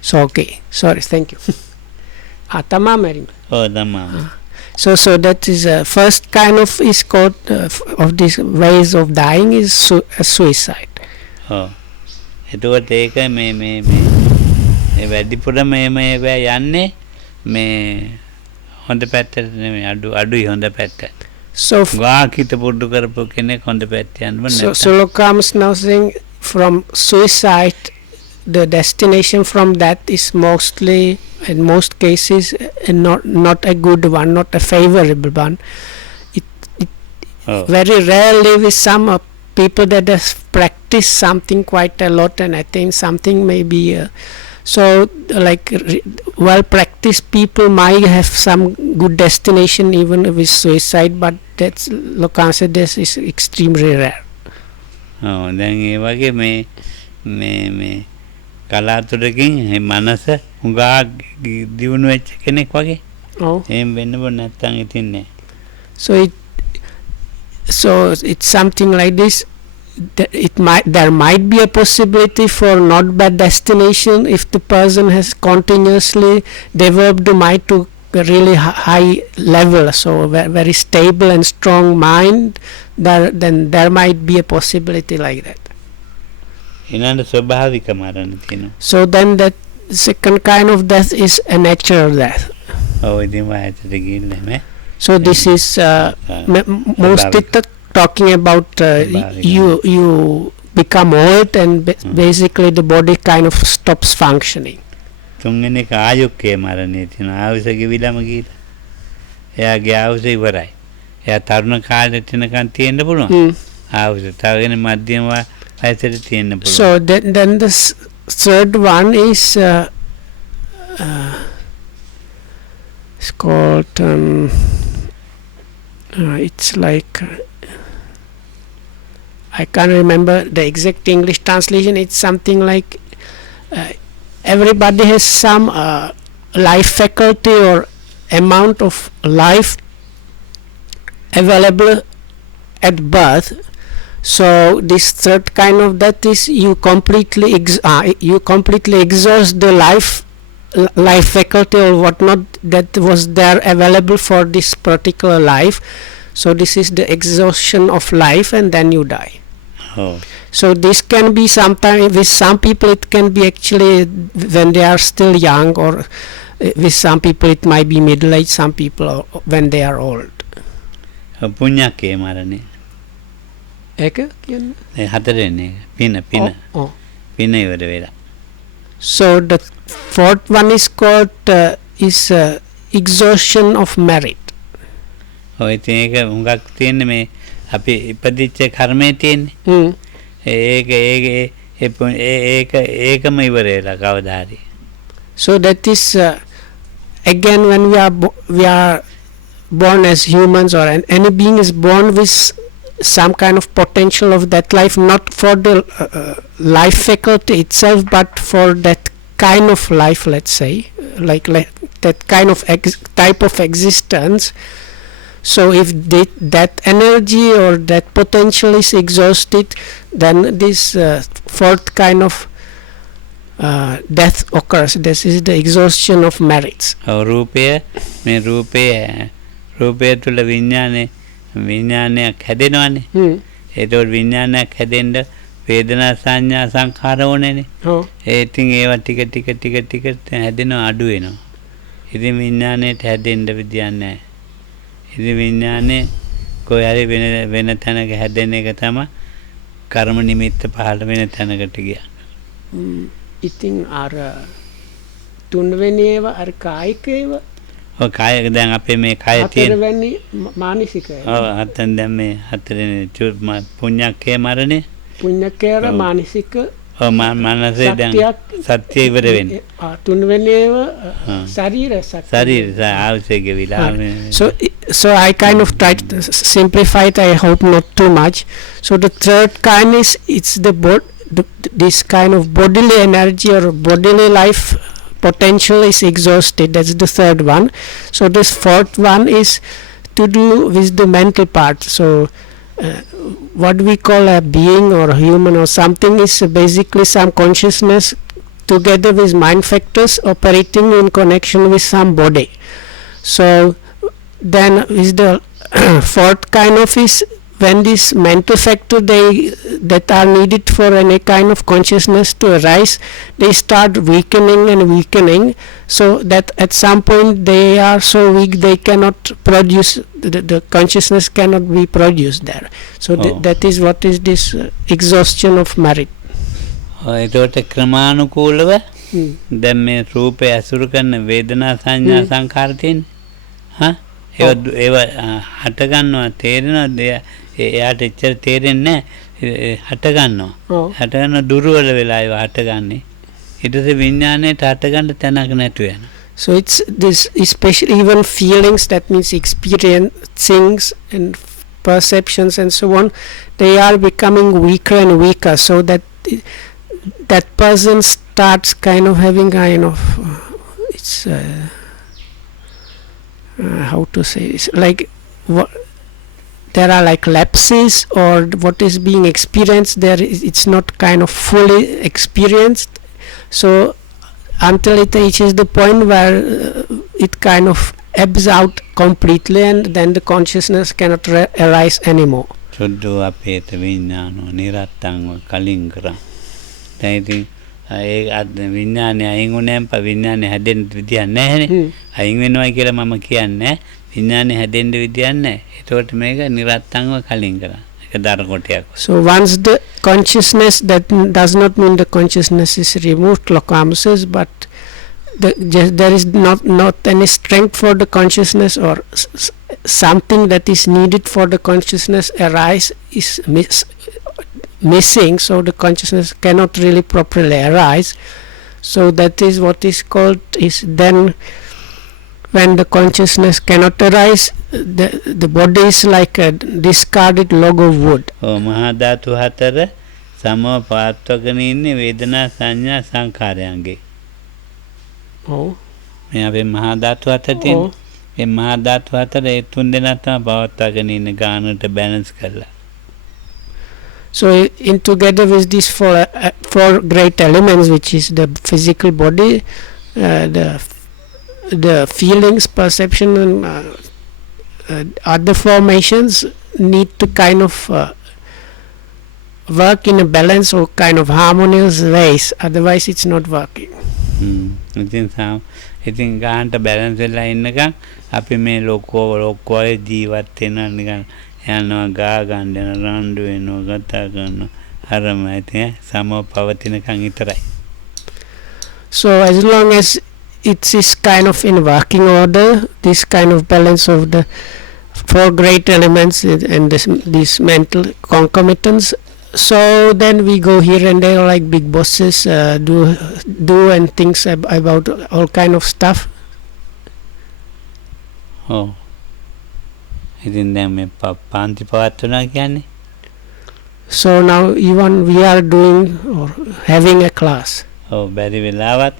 so okay, sorry, thank you. Tamam meri. tamam. So that is first kind of is called of these ways of dying is suicide. එතකොට ඒක මේ වැඩිපුර මේ යන්නේ මේ හොඳ පැත්තට නෙමෙයි අඩුයි හොඳ පැත්ත. So ගාකිත පුරුදු කරපු කෙනෙක් හොඳ පැත්ත යන්න බෑ. so Lokam is now saying from suicide, the destination from that is mostly, in most cases, not a good one, not a favorable one. It very rarely with some people that has practiced something quite a lot, and attain something maybe. So like well practiced people might have some good destination even with suicide, but that's Lokam said this is extremely rare. දැන් ඒ වගේ මේ කලාතුරකින් මේ මනස හුඟා දියුණු වෙච්ච කෙනෙක් වගේ. එහෙම වෙන්න බෑ නැත්තම් ඉතින් නෑ. So it's something like this. There might be a possibility for not bad destination if the person has continuously developed the mind to a really high level, so very stable and strong mind. Then there might be a possibility like that. So then that second kind of death is a natural death. So this is mostly talking about you become old and basically the body kind of stops functioning. තුන්වෙනි එක ආයුක්කේ මරණේ තියෙන ආයුෂ ගෙවිලම ගිහිලා එයාගේ ආයුෂ ඉවරයි. එයා තරුණ කාලේ තිනකන් තියෙන්න පුළුවන්. ආයුෂ තවගෙන මධ්‍යම වයසට තියෙන්න පුළුවන්. So then the third one is it's called it's like I can't remember the exact English translation. It's something like everybody has some life faculty or amount of life available at birth. So this third kind of death is you completely exhaust the life faculty or whatnot that was there available for this particular life. So this is the exhaustion of life and then you die. So this can be sometimes with some people it can be actually when they are still young, or with some people it might be middle age, some people when they are old. පුණ්‍යකේ මරණේ ඒක කියන්නේ හතරෙන්නේ පින ඉවර වෙලා. So the fourth one is called exhaustion of merit. ඔය ඒක හුඟක් තියෙන්නේ මේ අපි ඉපදිච්ච කර්මයේ තියෙන්නේ. ඒකම ඉවර වෙලා කවදා හරි. So that is again when we are born as humans, or any being is born with some kind of potential of that life, not for the life faculty itself, but for that kind of life, let's say, like that kind of type of existence. So if that energy or that potential is exhausted, then this fourth kind of death occurs. This is the exhaustion of merits. රූපය තුළ විඥානයක් හැදෙනවානේ. ඒතකොට විඥානයක් හැදෙන්න වේදනා සංඥා සංඛාර ඕනේනේ. ඒ ඉතින් ඒවා ටික හැදෙනවා, අඩු වෙනවා. ඉතින් විඥානයට හැදෙන්න විදියක් නැහැ. ඉතින් විඥානේ කොහේ හරි වෙන තැනක හැදෙන එක තමයි කර්ම නිමිත්ත පහළ වෙන තැනකට ගියා. ඉතින් අර තුන්වෙනි ඒවා අර කායික ඒවා ඔය කායක දැන් අපේ මේ කය තියෙන හතරවෙනි මානසිකය. ඔව් හතෙන් දැන් මේ හතරෙනි පුණ්‍යකේ මරණේ පුණ්‍යකේර මානසික මනසේ දැන් සත්‍ය ඉවර වෙන්නේ. තුන්වෙනි ඒවා ශරීර ආයුෂ ගෙවිලා. So I kind of tried to simplify it. I hope not too much. So the third kind is it's this kind of bodily energy or bodily life potential is exhausted. That's the third one. So this fourth one is to do with the mental part. So what we call a being or a human or something is basically some consciousness together with mind factors operating in connection with some body. So then is the fourth kind of is when this mental factor that are needed for any kind of consciousness to arise, they start weakening, so that at some point they are so weak they cannot produce, the consciousness cannot be produced there. So that is what is this exhaustion of merit. ඒකට ක්‍රමානුකූලව දැන් මේ රූපය අසුරු කරන වේදනා සංඥා සංකාර තියෙන්නේ. ඒවා හට ගන්නවා තේරෙනවද? එයාට එච්චර තේරෙන්නේ නැහැ. හට ගන්නවා දුර්වල වෙලා ඒවා හටගන්නේ. ඊට පස්සේ විඥාණයට හට ගන්න තැනක් නැතු වෙනවා. So it's this, especially even feelings, that means experience things and perceptions and so on, they are becoming weaker and weaker, so that that person starts kind of having it's how to say, it's like there are like lapses, or what is being experienced there it's not kind of fully experienced, so until it reaches the point where it kind of ebbs out completely, and then the consciousness cannot arise anymore. සුද්ධෝ අපේත විඥානෝ නිරත්තංව කලින් කරා. දැන් ඉතින් ඒ විඥානය අයින් වුණාම විඥානය හැදෙන්න විදියක් නැහැනේ. අයින් වෙනවා කියලා මම කියන්නේ විඥානය හැදෙන්න විදියක් නැහැ. ඒකට මේක නිරත්තංව කලින් කරා. ඒක දර කොටයක්. So once the consciousness, that does not mean the consciousness is removed, Lokama says, but there is not any strength for the consciousness, or something that is needed for the consciousness arise is missing, so the consciousness cannot really properly arise. So that is what is called, is then when the consciousness cannot arise, the body is like a discarded log of wood. මහා ධාතු හතර සමව පවත්වගෙන ඉන්නේ වේදනා සංඥා සංකාරයන්ගේ. මේ අපේ මහා ධාතු හතර තියෙන මේ මහා ධාතු හතර ඒ තුන් දෙනා තමයි පවත්වාගෙන ඉන්නේ ගානට බැලන්ස් කරලා. So in together with these four great elements, which is the physical body, the feelings, perception, and other formations need to kind of work in a balance or kind of harmonious ways, otherwise it's not working. ඉතින් ගානට balance වෙලා ඉන්නකම් අපි මේ ලෝකෝවල ජීවත් වෙනවා නිකන් යනවා ගා ගන්න යන රණ්ඩු වෙනවා කතා කරනවා අරමයි ඉතින් සමව පවතිනකම් විතරයි. So as long as it is kind of in working order, this kind of balance of the four great elements and this mental concomitants, so then we go here and there like big bosses, do and things about all kind of stuff. ඉතින් දැන් මේ පාන්ති පවත්වනවා කියන්නේ. So now even we are doing or having a class. බැරි වෙලාවත්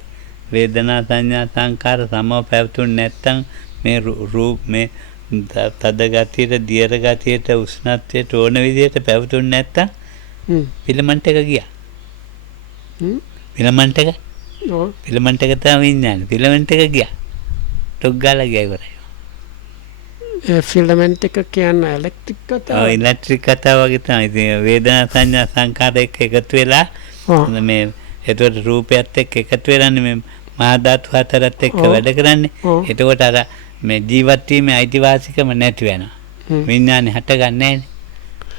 වේදනා සංඥා සංකාර සමව පැවතුනේ නැත්තම් මේ රූප මේ තද ගතියට දියර ගතියට උෂ්ණත්වයට ඕන විදිහට පැවතුනේ නැත්තම් ෆිලමන්ට් එක ගියා. ෆිලමන්ට් එක ෆිලමන්ට් එක තමයි විඥානේ. ෆිලමන්ට් එක ගියා. ටොක් ගාලා ගියා ඉවරයි. ෆිලමන්ට් එක කියන්නේ ඉලෙක්ට්‍රික් කතාව. ඉලෙක්ට්‍රික් කතාව වගේ තමයි. ඉතින් වේදනා සංඥා සංකාර එක්ක එකතු වෙලා මේ එතකොට රූපයත් එක්ක එකතු වෙලානේ මේ මහා ධාතු හතරත් එක්ක වැඩ කරන්නේ. එතකොට අර මේ ජීවත් වීමේ අයිතිවාසිකම නැති වෙනවා. විඥානේ හටගන්නේ නැහැ.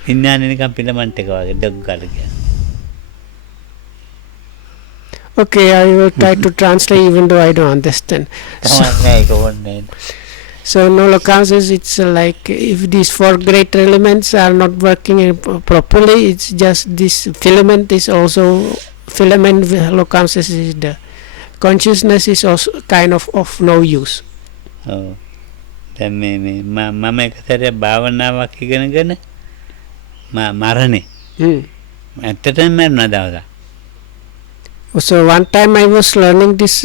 විඥානේ නිකන් ෆිලමන්ට් එක වගේ ඩොක් ගාලා ගියා. Okay, I will try to translate even though I don't understand. So no, Lokama says it's like if these four great elements are not working properly, it's just this filament is also filament. Lokama says is the consciousness is also kind of no use. දැන් මේ මම එක සැරේ භාවනාවක් ඉගෙනගෙන මරණේ ඇත්තටම මරණ දවසක්. So one time I was learning this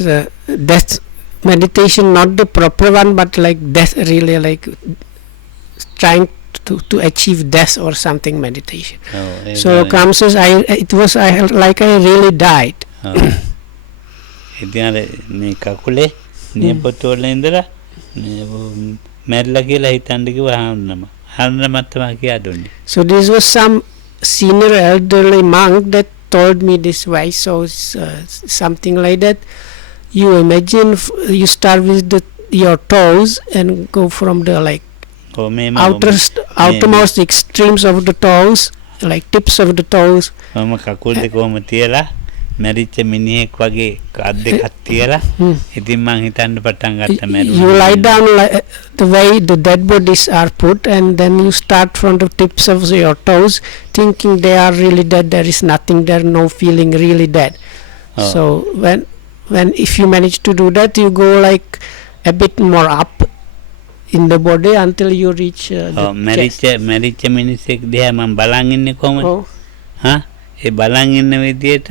death meditation, not the proper one, but like death, really like trying to achieve death or something meditation. So Lokama says it was like I really died. ඉතින් මේ කකුලේ නියපොතු වල ඉඳලා මැරිලා කියලා හිතන්න කිව්වා හාමුදුරුවෝ. හරන මත්තම කියා දුන්නේ. So this was some senior elderly monk that told me this why. So something like that. You imagine you start with your toes and go from the like outermost extremes of the toes, like tips of the toes. මම කකුල් දෙක කොහම තියලා මැරිච්ච මිනිහෙක් වගේ අත් දෙකක් තියලා ඉතින් මං හිතන්න පටන් ගත්තා මැරුණා. You lie down like the way the dead bodies are put, and then you start from the tips of your toes thinking they are really dead. There is nothing there, no feeling, really dead. So when if you manage to do that, you go like a bit more up in the body until you reach the මැරිච්ච මිනිහෙක් දිහා මම බලන් ඉන්නේ කොහමද? ඒ බලන් ඉන්න විදියට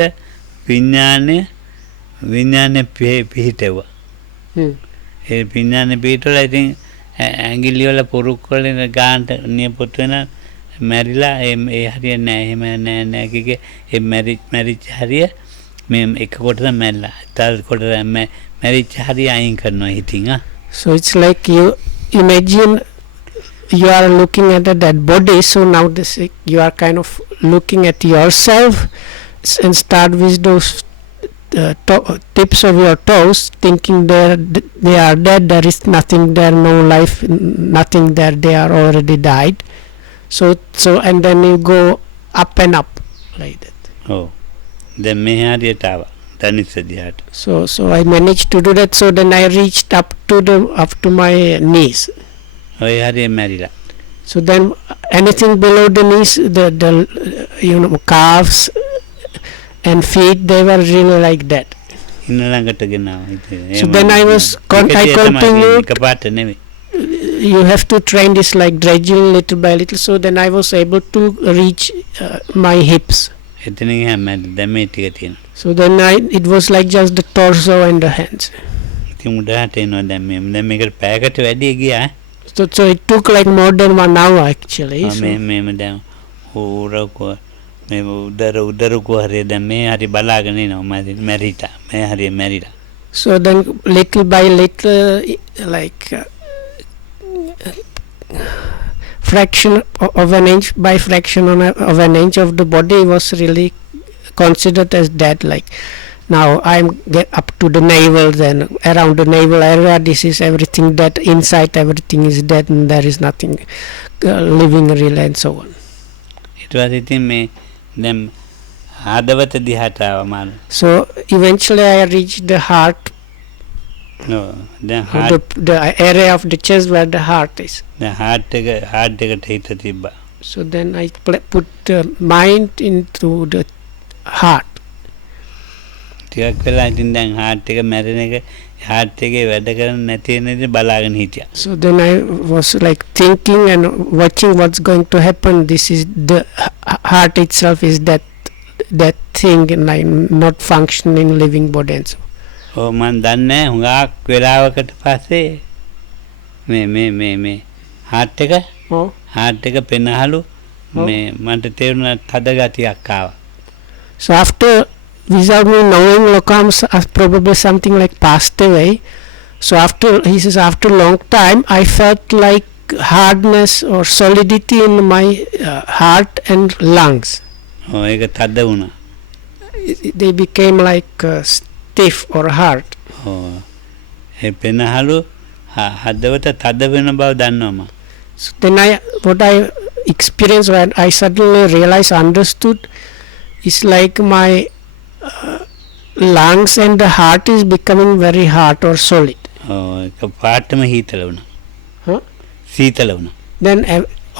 විඥානේ පිහිටුවා. ඒ විඥානේ පිහිටලා ඉතින් ඇඟිලි වල පුරුක් වලින් ගානට නියපොත් වෙන මැරිලා ඒ හරිය නෑ එහෙම නෑ කිගේ ඒ මැරිච්ච හරිය මේ එක කොටස මැරිලා තව කොටස මැරිච්ච හරිය අයින් කරනවා ඉතින්. So it's like you imagine you are looking at that body, so now you are kind of looking at yourself and start with those tips of your toes thinking they are dead, there is nothing there, no life, nothing there, they are already died. So and then you go up and up like that. Then මෙහාට ආවා තනිස්ස දිහාට. So I managed to do that. So then I reached up to my knees. ඔය හරිය මැරිලා. So then anything below the knees, the calves and feet, they were really like that. So then I continued. You have to train this like gradually, little by little. So then I was able to reach my hips. So then it was like just the torso and the hands. So it took like more than 1 hour actually. So then little by little, like fraction of an inch by fraction of an inch of the body was really considered as dead. Like now I'm get up to the navel, then around the navel area this is everything dead, inside everything is dead and there is nothing living really, and so on. It was ඉතින් මේ දැන් ආදවත දිහාට ආවා මාන. So eventually I reached the heart. No, the area of the chest where the heart is. The heart එකට හිත තිබ්බා. So then I put the mind into the heart. ටිකක් වෙලා ඉතින් දැන් heart එක මැරෙන එක heart එකේ වැඩ කරන්නේ නැති වෙන ඉතින් බලාගෙන හිටියා. So then I was like thinking and watching what's going to happen. This is the heart itself is that thing, like not functioning living body and so. මම දන්නේ හුඟක් වෙලාවකට පස්සේ මේ heart එක පෙනහලු මේ මන්ට තේරුණා තද ගතියක් ආවා. So after, without me knowing, Lokam probably something like passed away. So he says after a long time I felt like hardness or solidity in my heart and lungs. ඒක තද වුණා. They became like stiff or hard. ඒ පෙනහලු හදවත තද වෙන බව දන්නවා. So then what I experienced when I suddenly realized, understood, is like my lungs and the heart is becoming very hard or solid. පාටම හීතල වුණා. සීතල වුණා. Then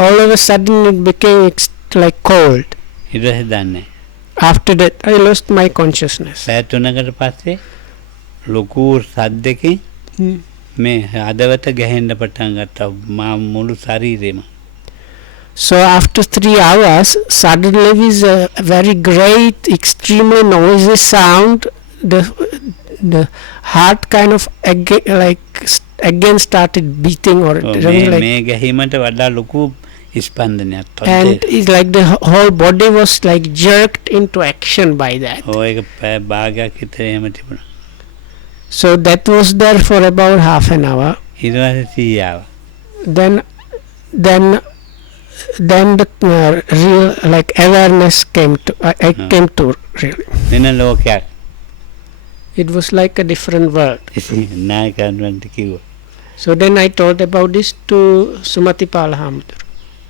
all of a sudden it became like cold. ඊට පස්සේ දන්නේ. After that I lost my consciousness. පැය 3කට පස්සේ ලොකු සද්දකින් මේ හදවත ගැහෙන්න පටන් ගත්තා මුළු ශරීරෙම. So after 3 hours, suddenly with a very great, extremely noisy sound, the heart kind of again started beating, or මේ ගැහිමට වඩා ලොකු ස්පන්දනයක්. And it's like the whole body was like jerked into action by that. ඒක භාගයක් විතර එහෙම තිබුණා. So that was there for about half an hour. ඊට පස්සේ 100 ආවා. Then then the real like awareness came to I came to really. වෙන ලෝකයක්. It was like a different world. නායකයන්ට කිව්වා. So then I told about this to Sumatipala Hamdur.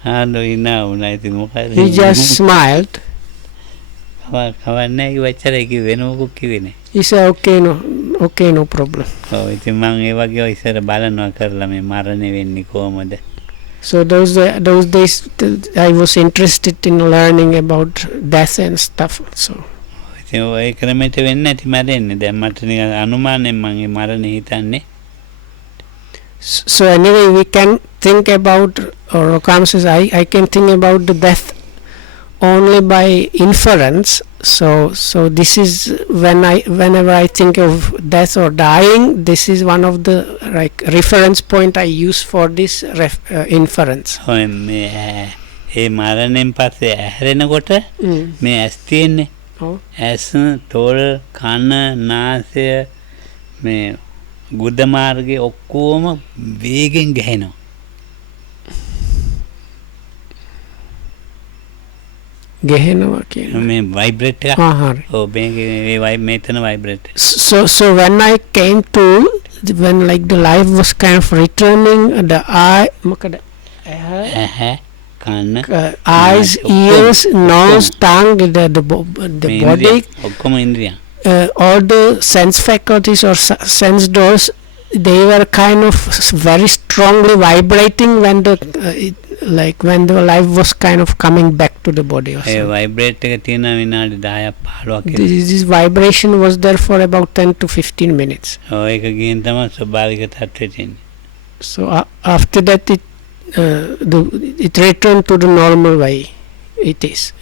ඉන්න වුණා ඉතින් මොකද? He just smiled. කවන්නේ ඉවච්චර කිව්වේ වෙන මොකක් කිව්වේ නෑ. He said okay no problem. ඔව් ඉතින් මම ඒ වගේ ඉස්සර බලනවා කරලා මේ මරණය වෙන්නේ කොහමද? So those days I was interested in learning about death and stuff. So ඉතින් ඔය ක්‍රමයට වෙන්නේ නැති මැරෙන්නේ. දැන් මට නිකන් අනුමානෙන් මම ඒ මරණය හිතන්නේ. So anyway, we can think about, or Okam says, I can think about the death only by inference. So this is whenever I think of death or dying, this is one of the like reference point I use for this inference. ඔය මේ ඒ මරණයෙන් පස්සේ ඇහැරෙනකොට මේ ඇස් තියෙන්නේ. ඇස්, තොල්, කන, නාසය මේ ගුද මාර්ගයේ ඔක්කොම වේගෙන් ගහනවා. ගහනවා කියන්නේ මේ ভাইබ්‍රේට් එක. හරි. ඔව් මේ මෙතන vibrate. So when I came to when like the life was kind of returning, the eye මොකද කන eyes, ears, nose, tongue, the body, ඔක්කොම ඉන්ද්‍රියන්. all the sense faculties or sense doors, they were kind of very strongly vibrating when the when the life was kind of coming back to the body or something. vibrate එක තියෙන විනාඩි 10ක් 15ක්. This vibration was there for about 10 to 15 minutes. ඔය ඒක ගිහින් තමයි ස්වභාවික තත්ත්වෙට එන්නේ. So after that it returned to the normal way it is.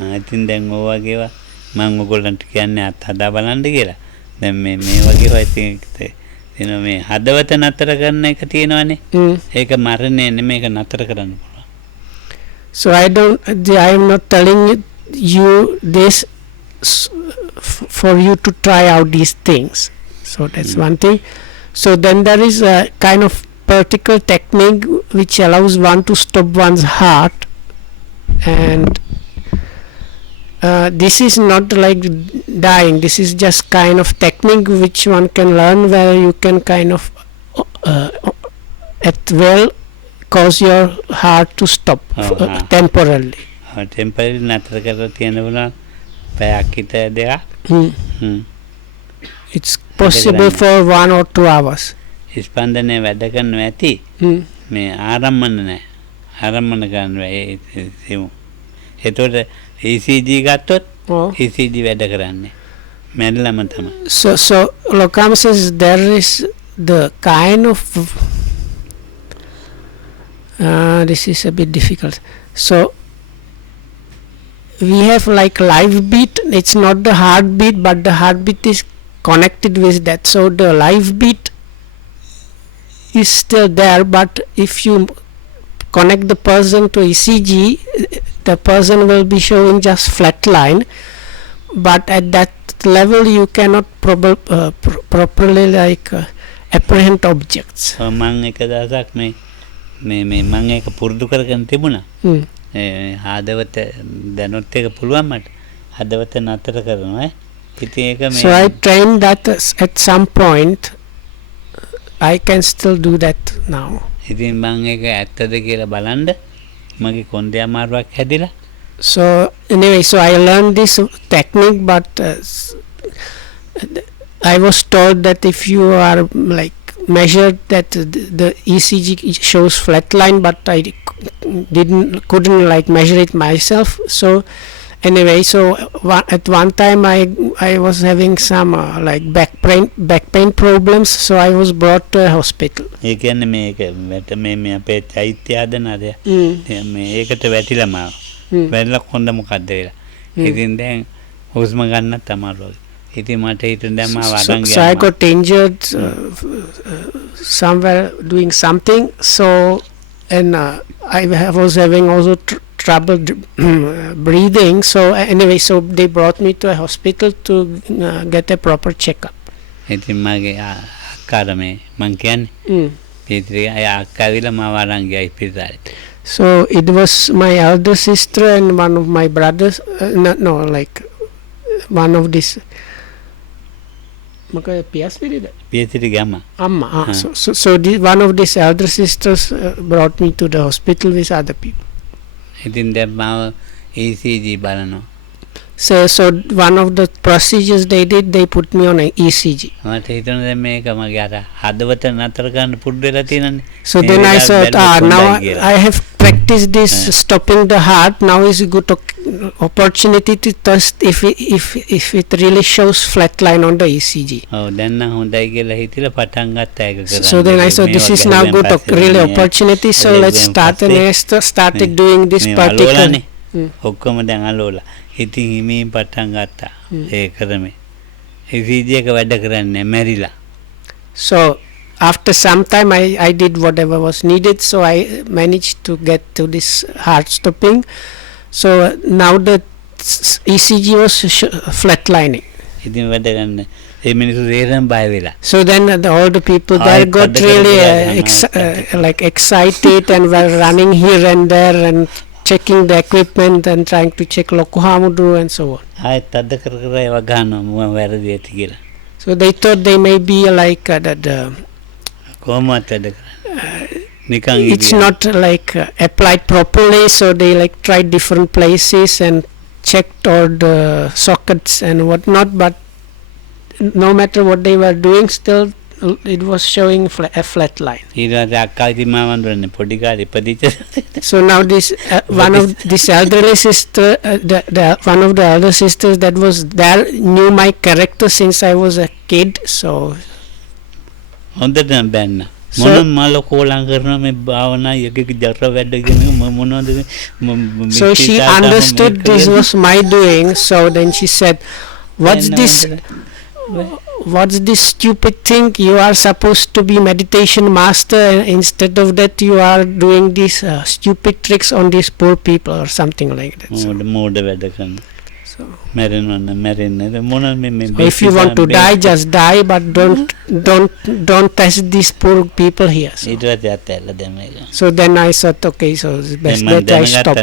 ඉතින් දැන් ඔය වගේවා මම ඔයගොල්ලන්ට කියන්නේ අත්හදා බලන්න කියලා. දැන් මේ වගේ hoy තියෙන මේ හදවත නතර කරන එක තියෙනවනේ. ඒක මරණය නෙමෙයි ඒක නතර කරන්න පුළුවන්. So I am not telling you this for you to try out these things. So that's one thing. So then there is a kind of particular technique which allows one to stop one's heart, and this is not like dying. This is just kind of technique which one can learn, where you can kind of at will cause your heart to stop temporarily. Temporarily නතර කරලා තියෙන බුණා පැයක් හිට දෙකක්. It's possible for 1 or 2 hours. ස්පන්දනය වැඩ කරනවා ඇති. මේ ආරම්මන නැහැ. ආරම්මන කරනවා ඒ එතකොට ECG ගත්තොත් ECG වැඩ කරන්නේ මැරිලාම තමයි. So Lokam says there is the kind of this is a bit difficult. So we have like live beat. It's not the heartbeat, but the heartbeat is connected with that. So the live beat is still there, but if you connect the person to ECG, the person will be showing just flat line, but at that level you cannot properly like apprehend objects. මම එක දවසක් මේ මම එක පුරුදු කරගෙන තිබුණා. හදවත දැනුත් එක පුළුවන් මට. හදවත නතර කරනවා. ඉතින් ඒක මේ So I trained that at some point. I can still do that now. ඉතින් මම ඒක ඇත්තද කියලා බලන්න මගේ කොන්දේ අමාරුවක් හැදිලා. So anyway, so I learned this technique, but I was told that if you are like measured that the ECG shows flat line, but I couldn't like measure it myself. So anyway, so at one time I was having some like back pain problems, so I was brought to a hospital. ඒ කියන්නේ මේක මේ අපේ චෛත්‍ය හදනද මේ ඒකට වැටිලා මාව. වැටිලා කොන්ද මොකද්ද කියලා. ඉතින් දැන් හුස්ම ගන්නත් අමාරුයි. ඉතින් මට හිතුණ දැන් මාව අරන් ගියා. So I got injured somewhere doing something, so and I was having also trouble breathing. So anyway, so they brought me to a hospital to get a proper checkup. ඉතින් මගේ අක්කාට මේ මං කියන්නේ පීත්‍රිය අය අක්කාවිලා මාව අරන් ගියා ඉස්පිරිතාලෙට. So it was my elder sister and one of my brothers. Like one of this. Piyasiri ගම. Amma. So one of these elder sisters brought me to the hospital with other people. ඉතින් දැන් මාව ECG බලනවා. So one of the procedures they did, they put me on an ECG. මට හිතෙනවා දැන් මේක මගේ අර හදවත නතර කරන්න පුරුදු වෙලා තියෙනනේ. So then I thought, now I have practiced this stopping the heart. Now is a good opportunity to test if it really shows flat line on the ECG. ඔව් දැන් නම් හොඳයි කියලා හිතලා පටන් ගත්තා ඒක කරන්න. So then I thought this is now good really opportunity. So let's start, and I started doing this particular. ඔක්කොම දැන් අලෝලා. ඉතින් හිමින් පටන් ගත්තා ඒ කරමේ. ECG එක වැඩ කරන්නේ මැරිලා. So after some time I did whatever was needed, so I managed to get to this heart stopping. So now the ECG was flatlining. ඉතින් වැඩ ගන්න ඒ මිනිස්සු රේරම් බය වෙලා. So then all the people there got really like excited and were running here and there and checking the equipment and trying to check Loku Hamudu and so on. ආයෙත් අද කර කර ඒවා ගන්නවා මම වැරදි ඇති කියලා. So they thought they may be like that. කොහොමද වැඩ කරන්නේ? It's not like applied properly, so they like tried different places and checked all the sockets and whatnot, but no matter what they were doing, still it was showing a flat line. So now this one of this elderly sister, one of the elder sisters that was there knew my character since I was a kid. So so she understood this was my doing. So then she said, what's this stupid thing? You are supposed to be meditation master, and instead of that you are doing these stupid tricks on these poor people or something like that. So if you want to die, just die, but don't test these poor people here. So then I thought, okay, so it's best that I stop.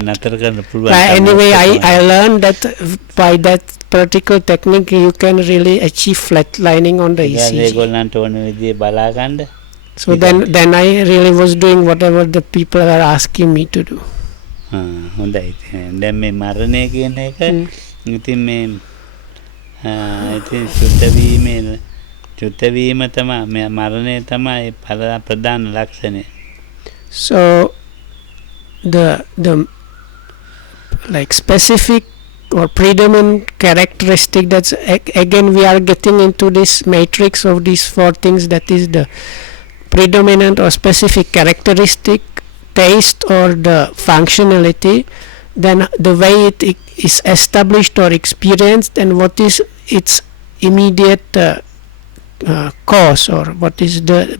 Anyway, I learned that by that particular technique you can really achieve flat lining on the ECG. So then I really was doing whatever the people are asking me to do. ඉතින් මේ ඉතින් චුත වීම තමයි මරණය තමයි ප්‍රධාන ලක්ෂණය. So the like specific or predominant characteristic, that's again we are getting into this matrix of these four things, that is the predominant or specific characteristic, taste, or the functionality, then the way it is established or experienced, and what is its immediate cause, or what is the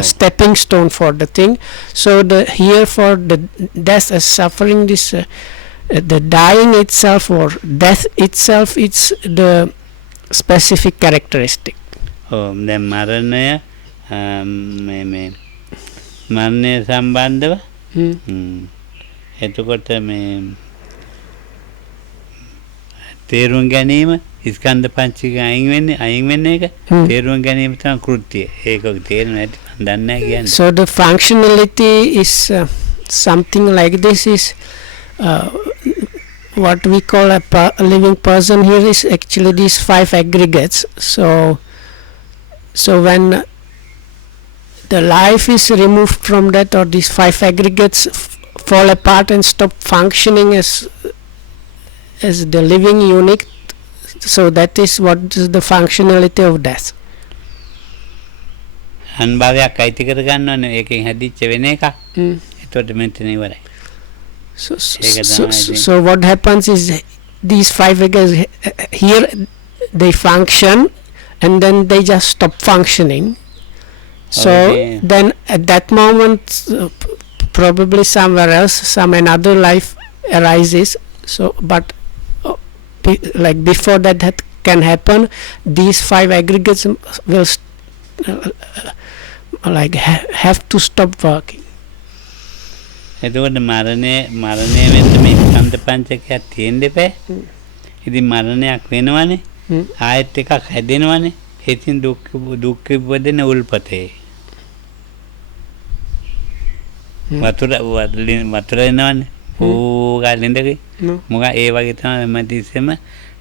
stepping stone for the thing. So here for the death as suffering, this the dying itself or death itself, it's the specific characteristic. දැන් මරණය මරණය සම්බන්ධව එතකොට මේ තේරුම් ගැනීම ස්කන්ධ පංචකය අයින් වෙන්නේ එක තේරුම් ගැනීම තමයි කෘත්‍යය. ඒක තේරෙන්නේ නැති මන් දන්නේ නැහැ කියන්නේ. So the functionality is something like this is what we call a living person. Here is actually these 5 aggregates. So when the life is removed from that, or these 5 aggregates fall apart and stop functioning as the living unit, so that is what is the functionality of death. අන්භවයක් අයිති කර ගන්නවනේ ඒකෙන් හැදිච්ච වෙන එක. ඒතකොට මෙතන ඉවරයි. So what happens is these 5 aggregates here, they function and then they just stop functioning. So then at that moment probably somewhere else another life arises. So but like before that can happen, these 5 aggregates will like have to stop working. එතකොට මරණය වෙන්න මේ ස්කන්ධ පංචකයක් තියෙන්න එපා. ඉතින් මරණයක් වෙනවනේ. ආයෙත් එකක් හැදෙනවනේ. ඉතින් දුක් උපදින උල්පතේ. වතුර එනවනේ. ගාලින්දගේ. මොකක් ඒ වගේ තමයි මැදිස්සෙම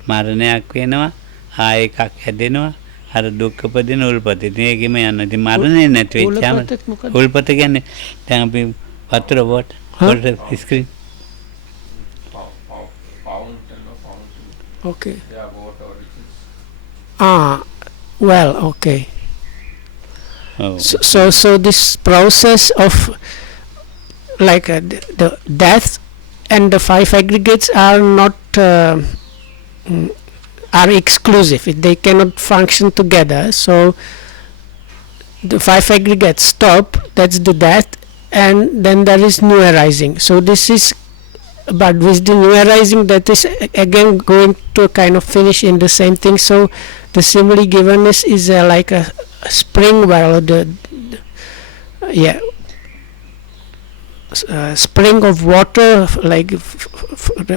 මරණයක් වෙනවා. ආයෙ එකක් හැදෙනවා. අර දුක් උපදින උල්පතේ. ඉතින් ඒකෙම යනවා. ඉතින් මරණය නැති වෙච්චාම උල්පත කියන්නේ දැන් අපි වතුර water screen. Okay. Well, okay. Oh. So this process of like the death and the five aggregates are not are exclusive. They cannot function together. So the five aggregates stop. That's the death, and then there is new arising. So this is, but with the new arising, that is again going to kind of finish in the same thing. So the simile given is like a spring well, spring of water, like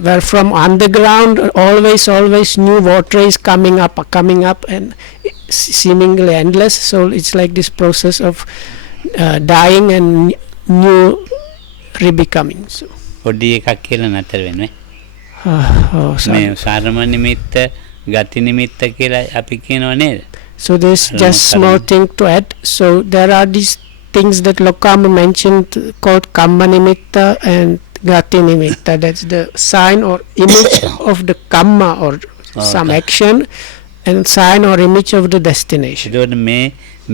where from underground always new water is coming up and seemingly endless. So it's like this process of dying and new rebecoming. So පොඩි එකක් කියලා නතර වෙන්නේ. මේ කර්ම නිමිත්ත, ගති නිමිත්ත කියලා අපි කියනව නේද? So there's just small thing to add. So there are these things that Lokama mentioned called Kamma Nimitta and Gati Nimitta. That's the sign or image of the Kamma or some action, and sign or image of the destination. ඒකට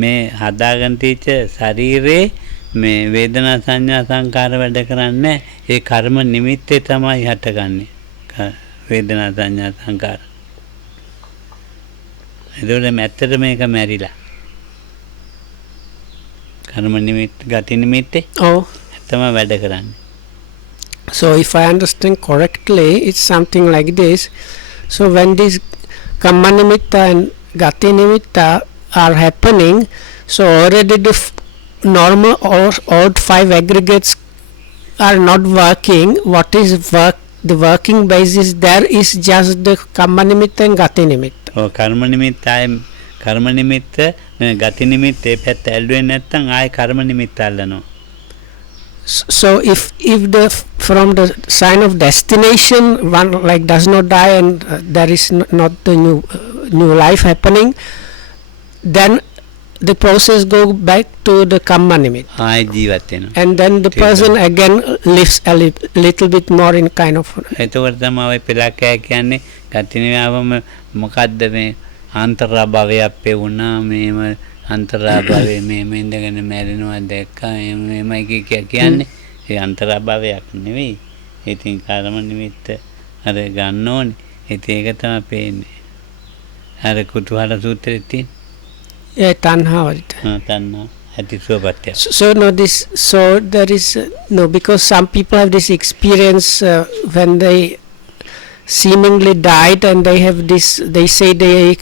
මේ හදාගන්න තීච්ච ශරීරේ මේ වේදනා සංඥා සංකාර වැඩ කරන්නේ ඒ කර්ම නිමිත්තේ තමයි හටගන්නේ. වේදනා සංඥා සංකාර. ඒකට ඇත්තට මේක මැරිලා. කර්ම නිමිත්ත ගති නිමිත්තේ තමයි වැඩ කරන්නේ. So if I understand correctly, it's something like this. So when these Kamma Nimitta and Gati Nimitta are happening, so already the normal or odd five aggregates are not working. What is the working basis there is just the Kamma Nimitta and Gati Nimitta. කර්ම නිමිත්ත ගති නිමිත්ත ඒ පැත්ත ඇල්ලුවේ නැත්නම් ආයෙ කර්ම නිමිත්ත අල්ලනවා. So if the from the sign of destination one like does not die and there is not the new life happening, then the process go back to the Kamma Nimitta. ආයෙ ජීවත් වෙනවා. And then the person again lives a little bit more in kind of. එතකොට තමයි ඔය පෙළක්කෑ කියන්නේ ගති නිවාවම මොකද්ද මේ අන්තරාභවයක් පෙවුණා මේම අන්තරාභවයේ මේම ඉඳගෙන මැරෙනවා දැක්කා මේමයි කියන්නේ ඒ අන්තරාභවයක් නෙවෙයි. ඉතින් කර්ම නිමිත්ත අර ගන්න ඕනේ. ඉතින් ඒක තමයි පේන්නේ. අර කුතුහල සූත්‍රයේ තියෙන. තණ්හාවට. තණ්හා ඇති සුවපත්ය. So there is no, because some people have this experience when they seemingly died and they have this, they say they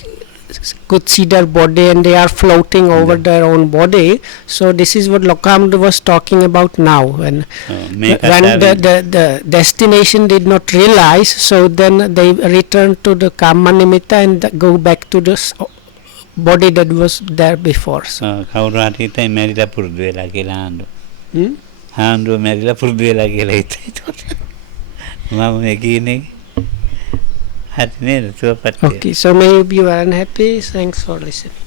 could see their body and they are floating over their own body. So this is what Lokamda was talking about now, when the destination did not realize, so then they return to the Kamma Nimitta and go back to the body that was there before. කවුරු හරි හිතයි මැරිලා පුරුදු වෙලා කියලා ආන්දු මැරිලා පුරුදු වෙලා කියලා හිතේ. මම මේ කියන්නේ හරි නේද සුවපත්. Okay, so may you be well and happy. Thanks for listening.